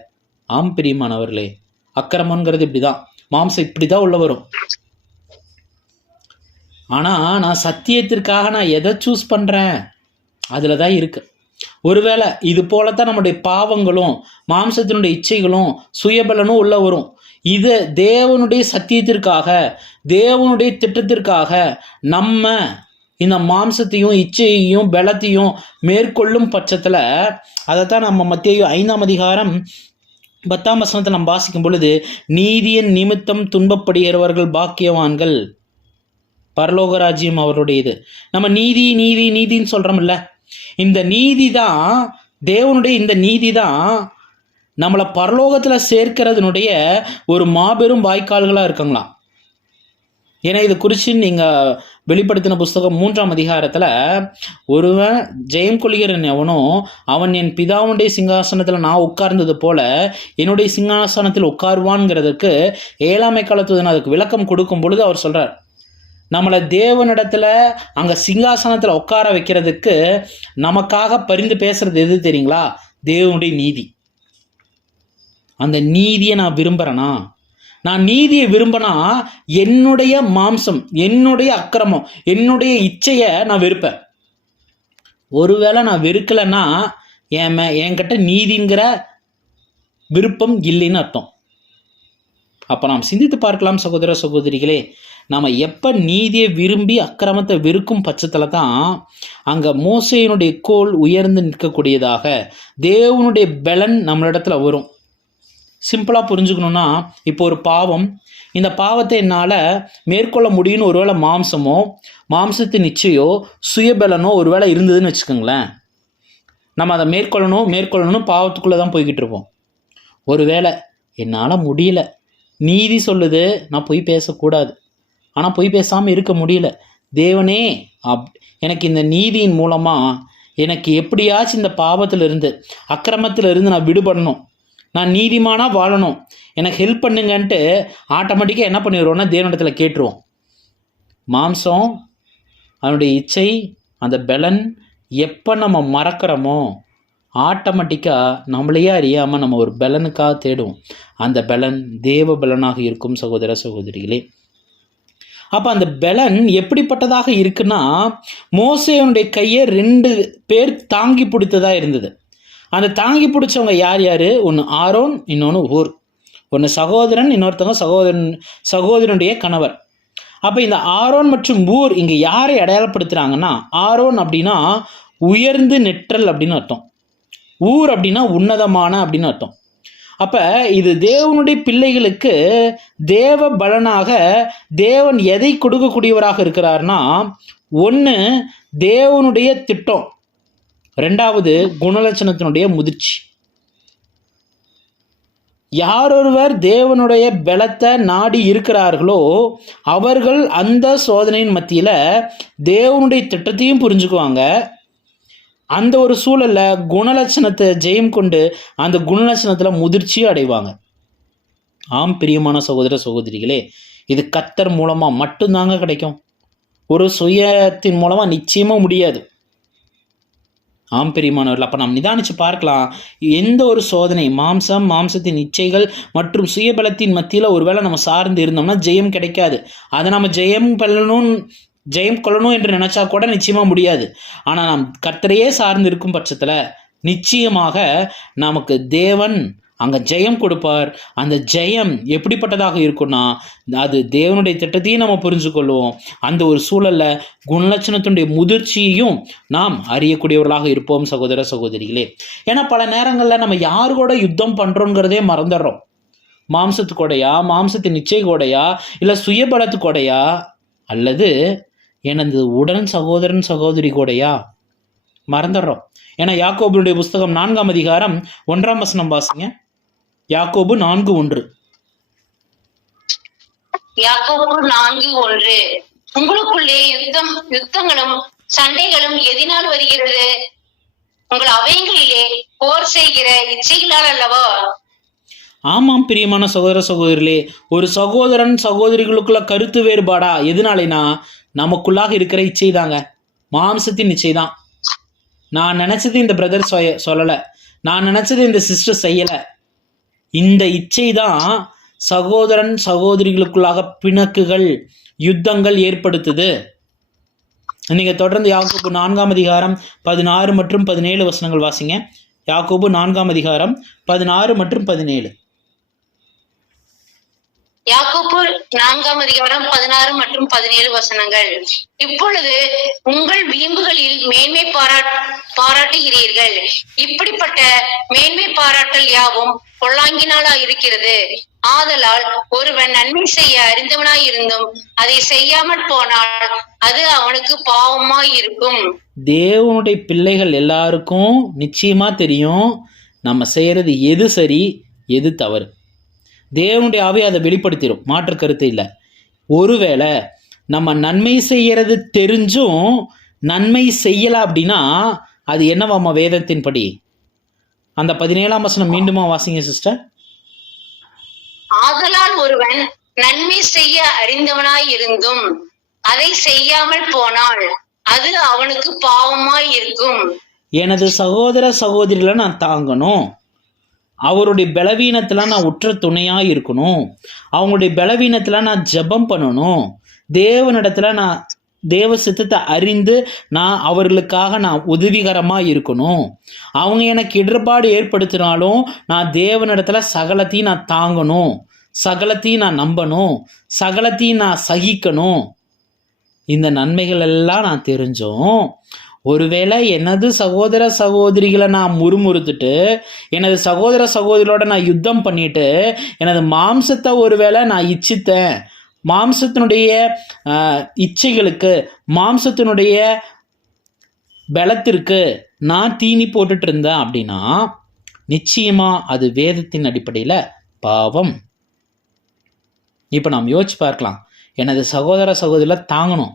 ஆம் பிரியமானவர்களே, அக்கிரமங்கிறது இப்படி தான், மாம்சம் இப்படி தான் உள்ள வரும். ஆனால் நான் சத்தியத்திற்காக நான் எதை சூஸ் பண்ணுறேன் அதில் தான் இருக்குது. ஒருவேளை இது போலத்தான் நம்முடைய பாவங்களும் மாம்சத்தினுடைய இச்சைகளும் சுயபலனும் உள்ள வரும். இது தேவனுடைய சத்தியத்திற்காக, தேவனுடைய திட்டத்திற்காக நம்ம இந்த மாம்சத்தையும் இச்சையையும் பலத்தையும் மேற்கொள்ளும் பட்சத்தில், அதைத்தான் நம்ம மத்தேயு 5ஆம் அதிகாரம் 10ஆம் வசனத்தை நம்ம வாசிக்கும் பொழுது, நீதியின் நிமித்தம் துன்பப்படுகிறவர்கள் பாக்கியவான்கள், பரலோக ராஜ்யம் அவருடையது. நம்ம நீதி நீதி நீதின்னு சொல்கிறோம்ல, இந்த நீதி தான், தேவனுடைய இந்த நீதி தான் நம்மளை பரலோகத்தில் சேர்க்கிறதுனுடைய ஒரு மாபெரும் வாய்க்கால்களாக இருக்குங்களாம். ஏன்னா இது குறித்து நீங்கள் வெளிப்படுத்தின புஸ்தகம் 3ஆம் அதிகாரத்தில், ஒருவன் ஜெயம் கொள்கிறன் எவனோ அவன் என் பிதாவுடைய சிங்காசனத்தில் நான் உட்கார்ந்தது போல என்னுடைய சிங்காசனத்தில் உட்காருவான்ங்கிறதுக்கு 7ஆம் காலத்து அதுக்கு விளக்கம் கொடுக்கும் பொழுது அவர் சொல்கிறார், நம்மளை தேவனிடத்தில் அங்கே சிங்காசனத்தில் உட்கார வைக்கிறதுக்கு நமக்காக பரிந்து பேசுறது எது தெரியுங்களா? தேவனுடைய நீதி. அந்த நீதியை நான் விரும்புகிறேனா? நான் நீதியை விரும்பினா என்னுடைய மாம்சம், என்னுடைய அக்கிரமம், என்னுடைய இச்சையை நான் வெறுப்பேன். ஒருவேளை நான் வெறுக்கலைன்னா என்கிட்ட நீதிங்கிற விருப்பம் இல்லைன்னு அர்த்தம். அப்போ நாம் சிந்தித்து பார்க்கலாம் சகோதர சகோதரிகளே, நாம் எப்போ நீதியை விரும்பி அக்கிரமத்தை வெறுக்கும் பட்சத்தில் தான் அங்கே மோசேயினுடைய கோல் உயர்ந்து நிற்கக்கூடியதாக தேவனுடைய பலன் நம்மளிடத்துல வரும். சிம்பிளாக புரிஞ்சுக்கணுன்னா, இப்போ ஒரு பாவம், இந்த பாவத்தை என்னால் மேற்கொள்ள முடியும்னு ஒருவேளை மாம்சமோ மாம்சத்தின் நிச்சயோ சுயபலனோ ஒருவேளை இருந்ததுன்னு வச்சுக்கோங்களேன், நம்ம அதை மேற்கொள்ளணும்னு பாவத்துக்குள்ளே தான் போய்கிட்டு இருப்போம். ஒருவேளை என்னால் முடியல, நீதி சொல்லுது நான் பொய் பேசக்கூடாது, ஆனால் பொய் பேசாமல் இருக்க முடியல, தேவனே எனக்கு இந்த நீதியின் மூலமாக எனக்கு எப்படியாச்சும் இந்த பாவத்திலிருந்து அக்கிரமத்திலிருந்து நான் விடுபடணும், நான் நீதிமானாக வாழணும், எனக்கு ஹெல்ப் பண்ணுங்கன்ட்டு ஆட்டோமேட்டிக்காக என்ன பண்ணிடுவோம்னா தேவனிடத்தில் கேட்டுருவோம். மாம்சம், அதனுடைய இச்சை, அந்த பலன் எப்போ நம்ம மறக்கிறோமோ ஆட்டோமேட்டிக்காக நம்மளையே அறியாமல் நம்ம ஒரு பலனுக்காக தேடுவோம். அந்த பலன் தேவ பலனாக இருக்கும் சகோதர சகோதரிகளே. அப்போ அந்த பலன் எப்படிப்பட்டதாக இருக்குன்னா, மோசேயுடைய கையை 2 பேர் தாங்கி பிடித்ததாக இருந்தது. அந்த தாங்கி பிடிச்சவங்க யார் யார்? ஒன்று ஆரோன், இன்னொன்று ஊர். ஒன்று சகோதரன், இன்னொருத்தவங்க சகோதரனுடைய கணவர். அப்போ இந்த ஆரோன் மற்றும் ஊர் இங்கே யாரை அடையாளப்படுத்துகிறாங்கன்னா, ஆரோன் அப்படின்னா உயர்ந்து நெற்றல் அப்படின்னு அர்த்தம், ஊர் அப்படின்னா உன்னதமான அப்படின்னு அர்த்தம். அப்போ இது தேவனுடைய பிள்ளைகளுக்கு தேவ பலனாக தேவன் எதை கொடுக்கக்கூடியவராக இருக்கிறார்னா, ஒன்று தேவனுடைய திட்டம், 2வது குணலட்சணத்தினுடைய முதிர்ச்சி. யாரொருவர் தேவனுடைய பலத்தை நாடி இருக்கிறார்களோ அவர்கள் அந்த சோதனையின் மத்தியில் தேவனுடைய திட்டத்தையும் புரிஞ்சுக்குவாங்க. அந்த ஒரு சூழலில் குணலட்சணத்தை ஜெயம் கொண்டு அந்த குணலட்சணத்தில் முதிர்ச்சியும் அடைவாங்க. ஆம் பிரியமான சகோதர சகோதரிகளே, இது கர்த்தர் மூலமாக மட்டும்தாங்க கிடைக்கும். ஒரு சுயத்தின் மூலமாக நிச்சயமாக முடியாது. ஆம் பிரியமானவர்கள், அப்போ நாம் நிதானித்து பார்க்கலாம். எந்த ஒரு சோதனை, மாம்சத்தின் இச்சைகள் மற்றும் சுயபலத்தின் மத்தியில் ஒருவேளை நம்ம சார்ந்து இருந்தோம்னா ஜெயம் கிடைக்காது. அதை நம்ம ஜெயம் கொள்ளணும் என்று நினச்சா கூட நிச்சயமாக முடியாது. ஆனால் நாம் கர்த்தரையே சார்ந்து இருக்கும் பட்சத்தில் நிச்சயமாக நமக்கு தேவன் அங்கே ஜெயம் கொடுப்பார். அந்த ஜெயம் எப்படிப்பட்டதாக இருக்குன்னா, அது தேவனுடைய திட்டத்தையும் நம்ம புரிஞ்சு கொள்வோம். அந்த ஒரு சூழலில் குணலட்சணத்தினுடைய முதிர்ச்சியையும் நாம் அறியக்கூடியவர்களாக இருப்போம் சகோதர சகோதரிகளே. ஏன்னா பல நேரங்களில் நம்ம யாரு கூட யுத்தம் பண்ணுறோங்கிறதே மறந்துடுறோம். மாம்சத்துக்கூடையா, மாம்சத்தின் நிச்சய கூடையா, இல்லை சுயபலத்துக்கூடையா, அல்லது எனது உடன் சகோதரன் சகோதரி கூடையா மறந்துடுறோம். ஏன்னா யாக்கோபுடைய புஸ்தகம் 4ஆம் அதிகாரம் 1ஆம் வசனம் வாசிங்க. யாக்கோபு 4:1. யாக்கோபு 4:1. உங்களுக்குள்ளே யுத்தங்களும் சண்டைகளும் எதினால் வருகிறது? உங்கள் அவைகளிலே போர் செய்கிற இச்சைகளால் அல்லவா? ஆமாம் பிரியமான சகோதர சகோதரிகளே, ஒரு சகோதரன் சகோதரிகளுக்குள்ள கருத்து வேறுபாடா எதுனாலேனா நமக்குள்ளாக இருக்கிற இச்சை தாங்க, மாம்சத்தின் இச்சை தான். நான் நினச்சது இந்த பிரதர் சொல்லலை, நான் நினச்சது இந்த சிஸ்டர் செய்யலை. இந்த இச்சை தான் சகோதரன் சகோதரிகளுக்குள்ளாக பிணக்குகள், யுத்தங்கள் ஏற்படுத்துது. நீங்கள் தொடர்ந்து யாக்கோபு 4ஆம் அதிகாரம் 16 மற்றும் 17 வசனங்கள் வாசிங்க. யாக்கோபு 4ஆம் அதிகாரம் 16 மற்றும் 17. யாக்கோபு 4ஆம் அதிகாரம் 16 மற்றும் 17 வசனங்கள். இப்பொழுது உங்கள் வீம்புகளில் மேன்மை பாராட்டுகிறீர்கள். இப்படிப்பட்ட மேன்மை பாராட்டல் யாவும் பொல்லாங்கினாலா இருக்கிறது. ஆதலால் ஒருவன் நன்மை செய்ய அறிந்தவனாய் இருந்தும் அதை செய்யாமல் போனால் அது அவனுக்கு பாவமாய் இருக்கும். தேவனுடைய பிள்ளைகள் எல்லாருக்கும் நிச்சயமா தெரியும் நம்ம செய்யறது எது சரி எது தவறு. தேவனுடைய ஆவி அதை வெளிப்படுத்திடும், மாற்று கருத்து இல்லை. ஒருவேளை நம்ம நன்மை செய்யறது தெரிஞ்சும் நன்மை செய்யலை அப்படின்னா அது என்னவாமா வேதத்தின்படி? அந்த 17ஆம் வசனம் மீண்டுமா வாசிங்க சிஸ்டர். ஆதலால் ஒருவன் நன்மை செய்ய அறிந்தவனாய் இருந்தும் அதை செய்யாமல் போனால் அது அவனுக்கு பாவமாய் இருக்கும். எனது சகோதர சகோதரிகளை நான் தாங்கணும், அவருடைய பலவீனத்தில் நான் உற்ற துணையாக இருக்கணும், அவங்களுடைய பலவீனத்தில் நான் ஜெபம் பண்ணணும், தேவனிடத்தில் நான் தேவ சித்தத்தை அறிந்து நான் அவர்களுக்காக நான் உதவிகரமாக இருக்கணும். அவங்க எனக்கு இடர்பாடு ஏற்படுத்தினாலும் நான் தேவனிடத்தில் சகலத்தையும் நான் தாங்கணும், சகலத்தையும் நான் நம்பணும், சகலத்தையும் நான் சகிக்கணும். இந்த நன்மைகள் எல்லாம் நான் தெரிஞ்சோம் ஒருவேளை எனது சகோதர சகோதரிகளை நான் முறுமுறுத்துட்டு எனது சகோதர சகோதரிகளோட நான் யுத்தம் பண்ணிட்டு எனது மாம்சத்தை ஒருவேளை நான் இச்சித்தேன், மாம்சத்தினுடைய இச்சைகளுக்கு மாம்சத்தினுடைய பலத்திற்கு நான் தீனி போட்டுட்டு இருந்தேன் அப்படின்னா நிச்சயமாக அது வேதத்தின் அடிப்படையில் பாவம். இப்போ நாம் யோசிச்சு பார்க்கலாம், எனது சகோதர சகோதரிகளை தாங்கணும்,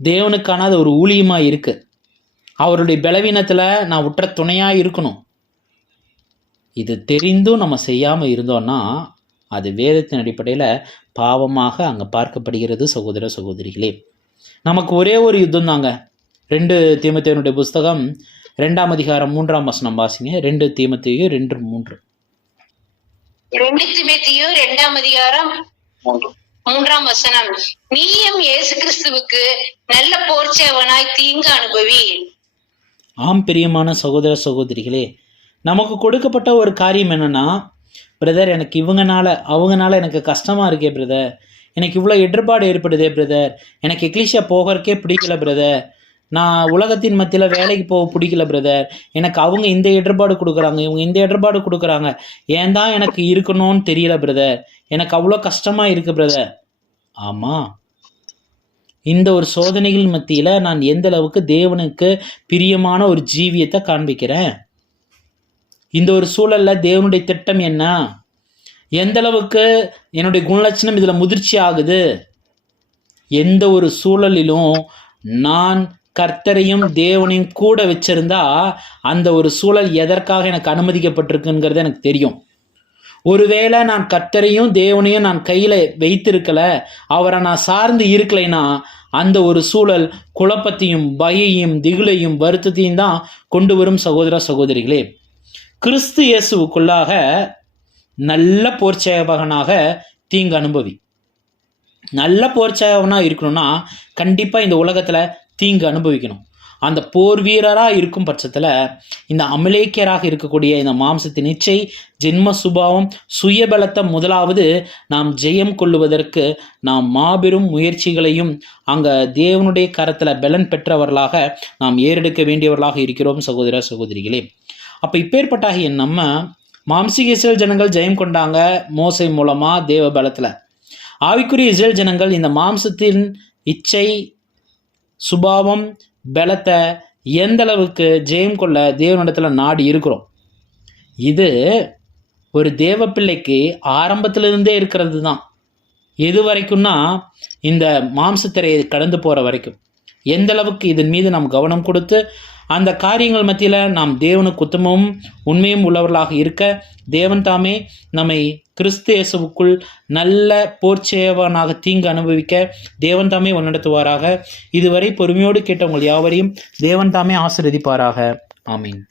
தேவனுக்கான அது ஒரு ஊழியமாக இருக்குது. அவருடைய பலவீனத்தில் நான் உற்ற துணையாக இருக்கணும். இது தெரிந்தும் நம்ம செய்யாமல் இருந்தோம்னா அது வேதத்தின் அடிப்படையில் பாவமாக அங்கே பார்க்கப்படுகிறது. சகோதர சகோதரிகளே, நமக்கு ஒரே ஒரு யுத்தம் தாங்க. 2 தீமோத்தேயுனுடைய புஸ்தகம் 2ஆம் அதிகாரம் 3ஆம் வசனம் வாசிங்க. 2 தீமோத்தேயு 2:3. 2 தீமோத்தேயு 2ஆம் அதிகாரம் 3ஆம் வசனம். நீயும் இயேசு கிறிஸ்துவுக்கு நல்ல போர்ச்சேவனாய் தீங்கு அனுபவி. ஆம் பிரியமான சகோதர சகோதரிகளே, நமக்கு கொடுக்கப்பட்ட ஒரு காரியம் என்னன்னா, பிரதர் எனக்கு அவங்கனால எனக்கு கஷ்டமாக இருக்கே பிரதர், எனக்கு இவ்வளோ இடர்பாடு ஏற்படுதே பிரதர், எனக்கு எக்லீஷியா போகிறக்கே பிடிக்கல பிரதர், நான் உலகத்தின் மத்தியில் வேலைக்கு போக பிடிக்கல பிரதர், எனக்கு அவங்க இந்த இடர்பாடு கொடுக்குறாங்க, இவங்க இந்த இடர்பாடு கொடுக்குறாங்க, ஏன் தான் எனக்கு இருக்கணும்னு தெரியல பிரதர், எனக்கு அவ்வளோ கஷ்டமாக இருக்குது பிரதர். ஆமாம், இந்த ஒரு சோதனைகள் மத்தியில் நான் எந்த அளவுக்கு தேவனுக்கு பிரியமான ஒரு ஜீவியத்தை காண்பிக்கிறேன், இந்த ஒரு சூழலில் தேவனுடைய திட்டம் என்ன, எந்த அளவுக்கு என்னுடைய குணலட்சணம் இதில் முதிர்ச்சி ஆகுது, எந்த ஒரு சூழலிலும் நான் கர்த்தரையும் தேவனையும் கூட வச்சிருந்தா அந்த ஒரு சூழல் எதற்காக எனக்கு அனுமதிக்கப்பட்டிருக்குங்கிறது எனக்கு தெரியும். ஒருவேளை நான் கர்த்தரையும் தேவனையும் நான் கையில் வைத்திருக்கல, அவரை நான் சார்ந்து இருக்கலைன்னா அந்த ஒரு சூழல் குழப்பத்தையும் பயையும் திகிலையும் வருத்தத்தையும் தான் கொண்டு வரும். சகோதர சகோதரிகளே, கிறிஸ்து இயேசுவுக்குள்ளாக நல்ல போர்ச்சேவகனாக தீங்கு அனுபவி. நல்ல போர்ச்சேவகனாக இருக்கணும்னா கண்டிப்பாக இந்த உலகத்தில் தீங்கு அனுபவிக்கணும். அந்த போர் வீரராக இருக்கும் பட்சத்தில் இந்த அமலேக்கியராக இருக்கக்கூடிய இந்த மாம்சத்தின் இச்சை, ஜென்ம சுபாவம், சுயபலத்தை முதலாவது நாம் ஜெயம் கொள்ளுவதற்கு நாம் மாபெரும் முயற்சிகளையும் அங்கே தேவனுடைய கரத்தில் பலன் பெற்றவர்களாக நாம் ஏறெடுக்க வேண்டியவர்களாக இருக்கிறோம். சகோதர சகோதரிகளே, அப்போ இப்பேற்பட்டாகிய நம்ம மாம்சீக இஸ்ரேல் ஜனங்கள் ஜெயம் கொண்டாங்க மோசை மூலமாக தேவ பலத்தில். ஆவிக்குரிய இஸ்ரேல் ஜனங்கள் இந்த மாம்சத்தின் இச்சை சுபாவம் பலத்தை எந்த அளவுக்கு ஜெயம் கொள்ள தேவனிடத்தில் நாடி இருக்கிறோம். இது ஒரு தேவ பிள்ளைக்கு ஆரம்பத்திலிருந்தே இருக்கிறது தான். எது வரைக்கும்னா இந்த மாம்சத்திரையை கடந்து போகிற வரைக்கும் எந்த அளவுக்கு இதன் மீது நாம் கவனம் கொடுத்து அந்த காரியங்கள் மத்தியில் நாம் தேவனுக்கு உத்தமமும் உண்மையும் உள்ளவர்களாக இருக்க தேவன் தாமே நம்மை கிறிஸ்து இயேசுவுக்குள் நல்ல போர்ச்சேவனாக தீங்கு அனுபவிக்க தேவன் தாமே வழிநடத்துவாராக. இதுவரை பொறுமையோடு கேட்ட உங்கள் யாவரையும் தேவன் தாமே ஆசீர்வதிப்பாராக. ஆமீன்.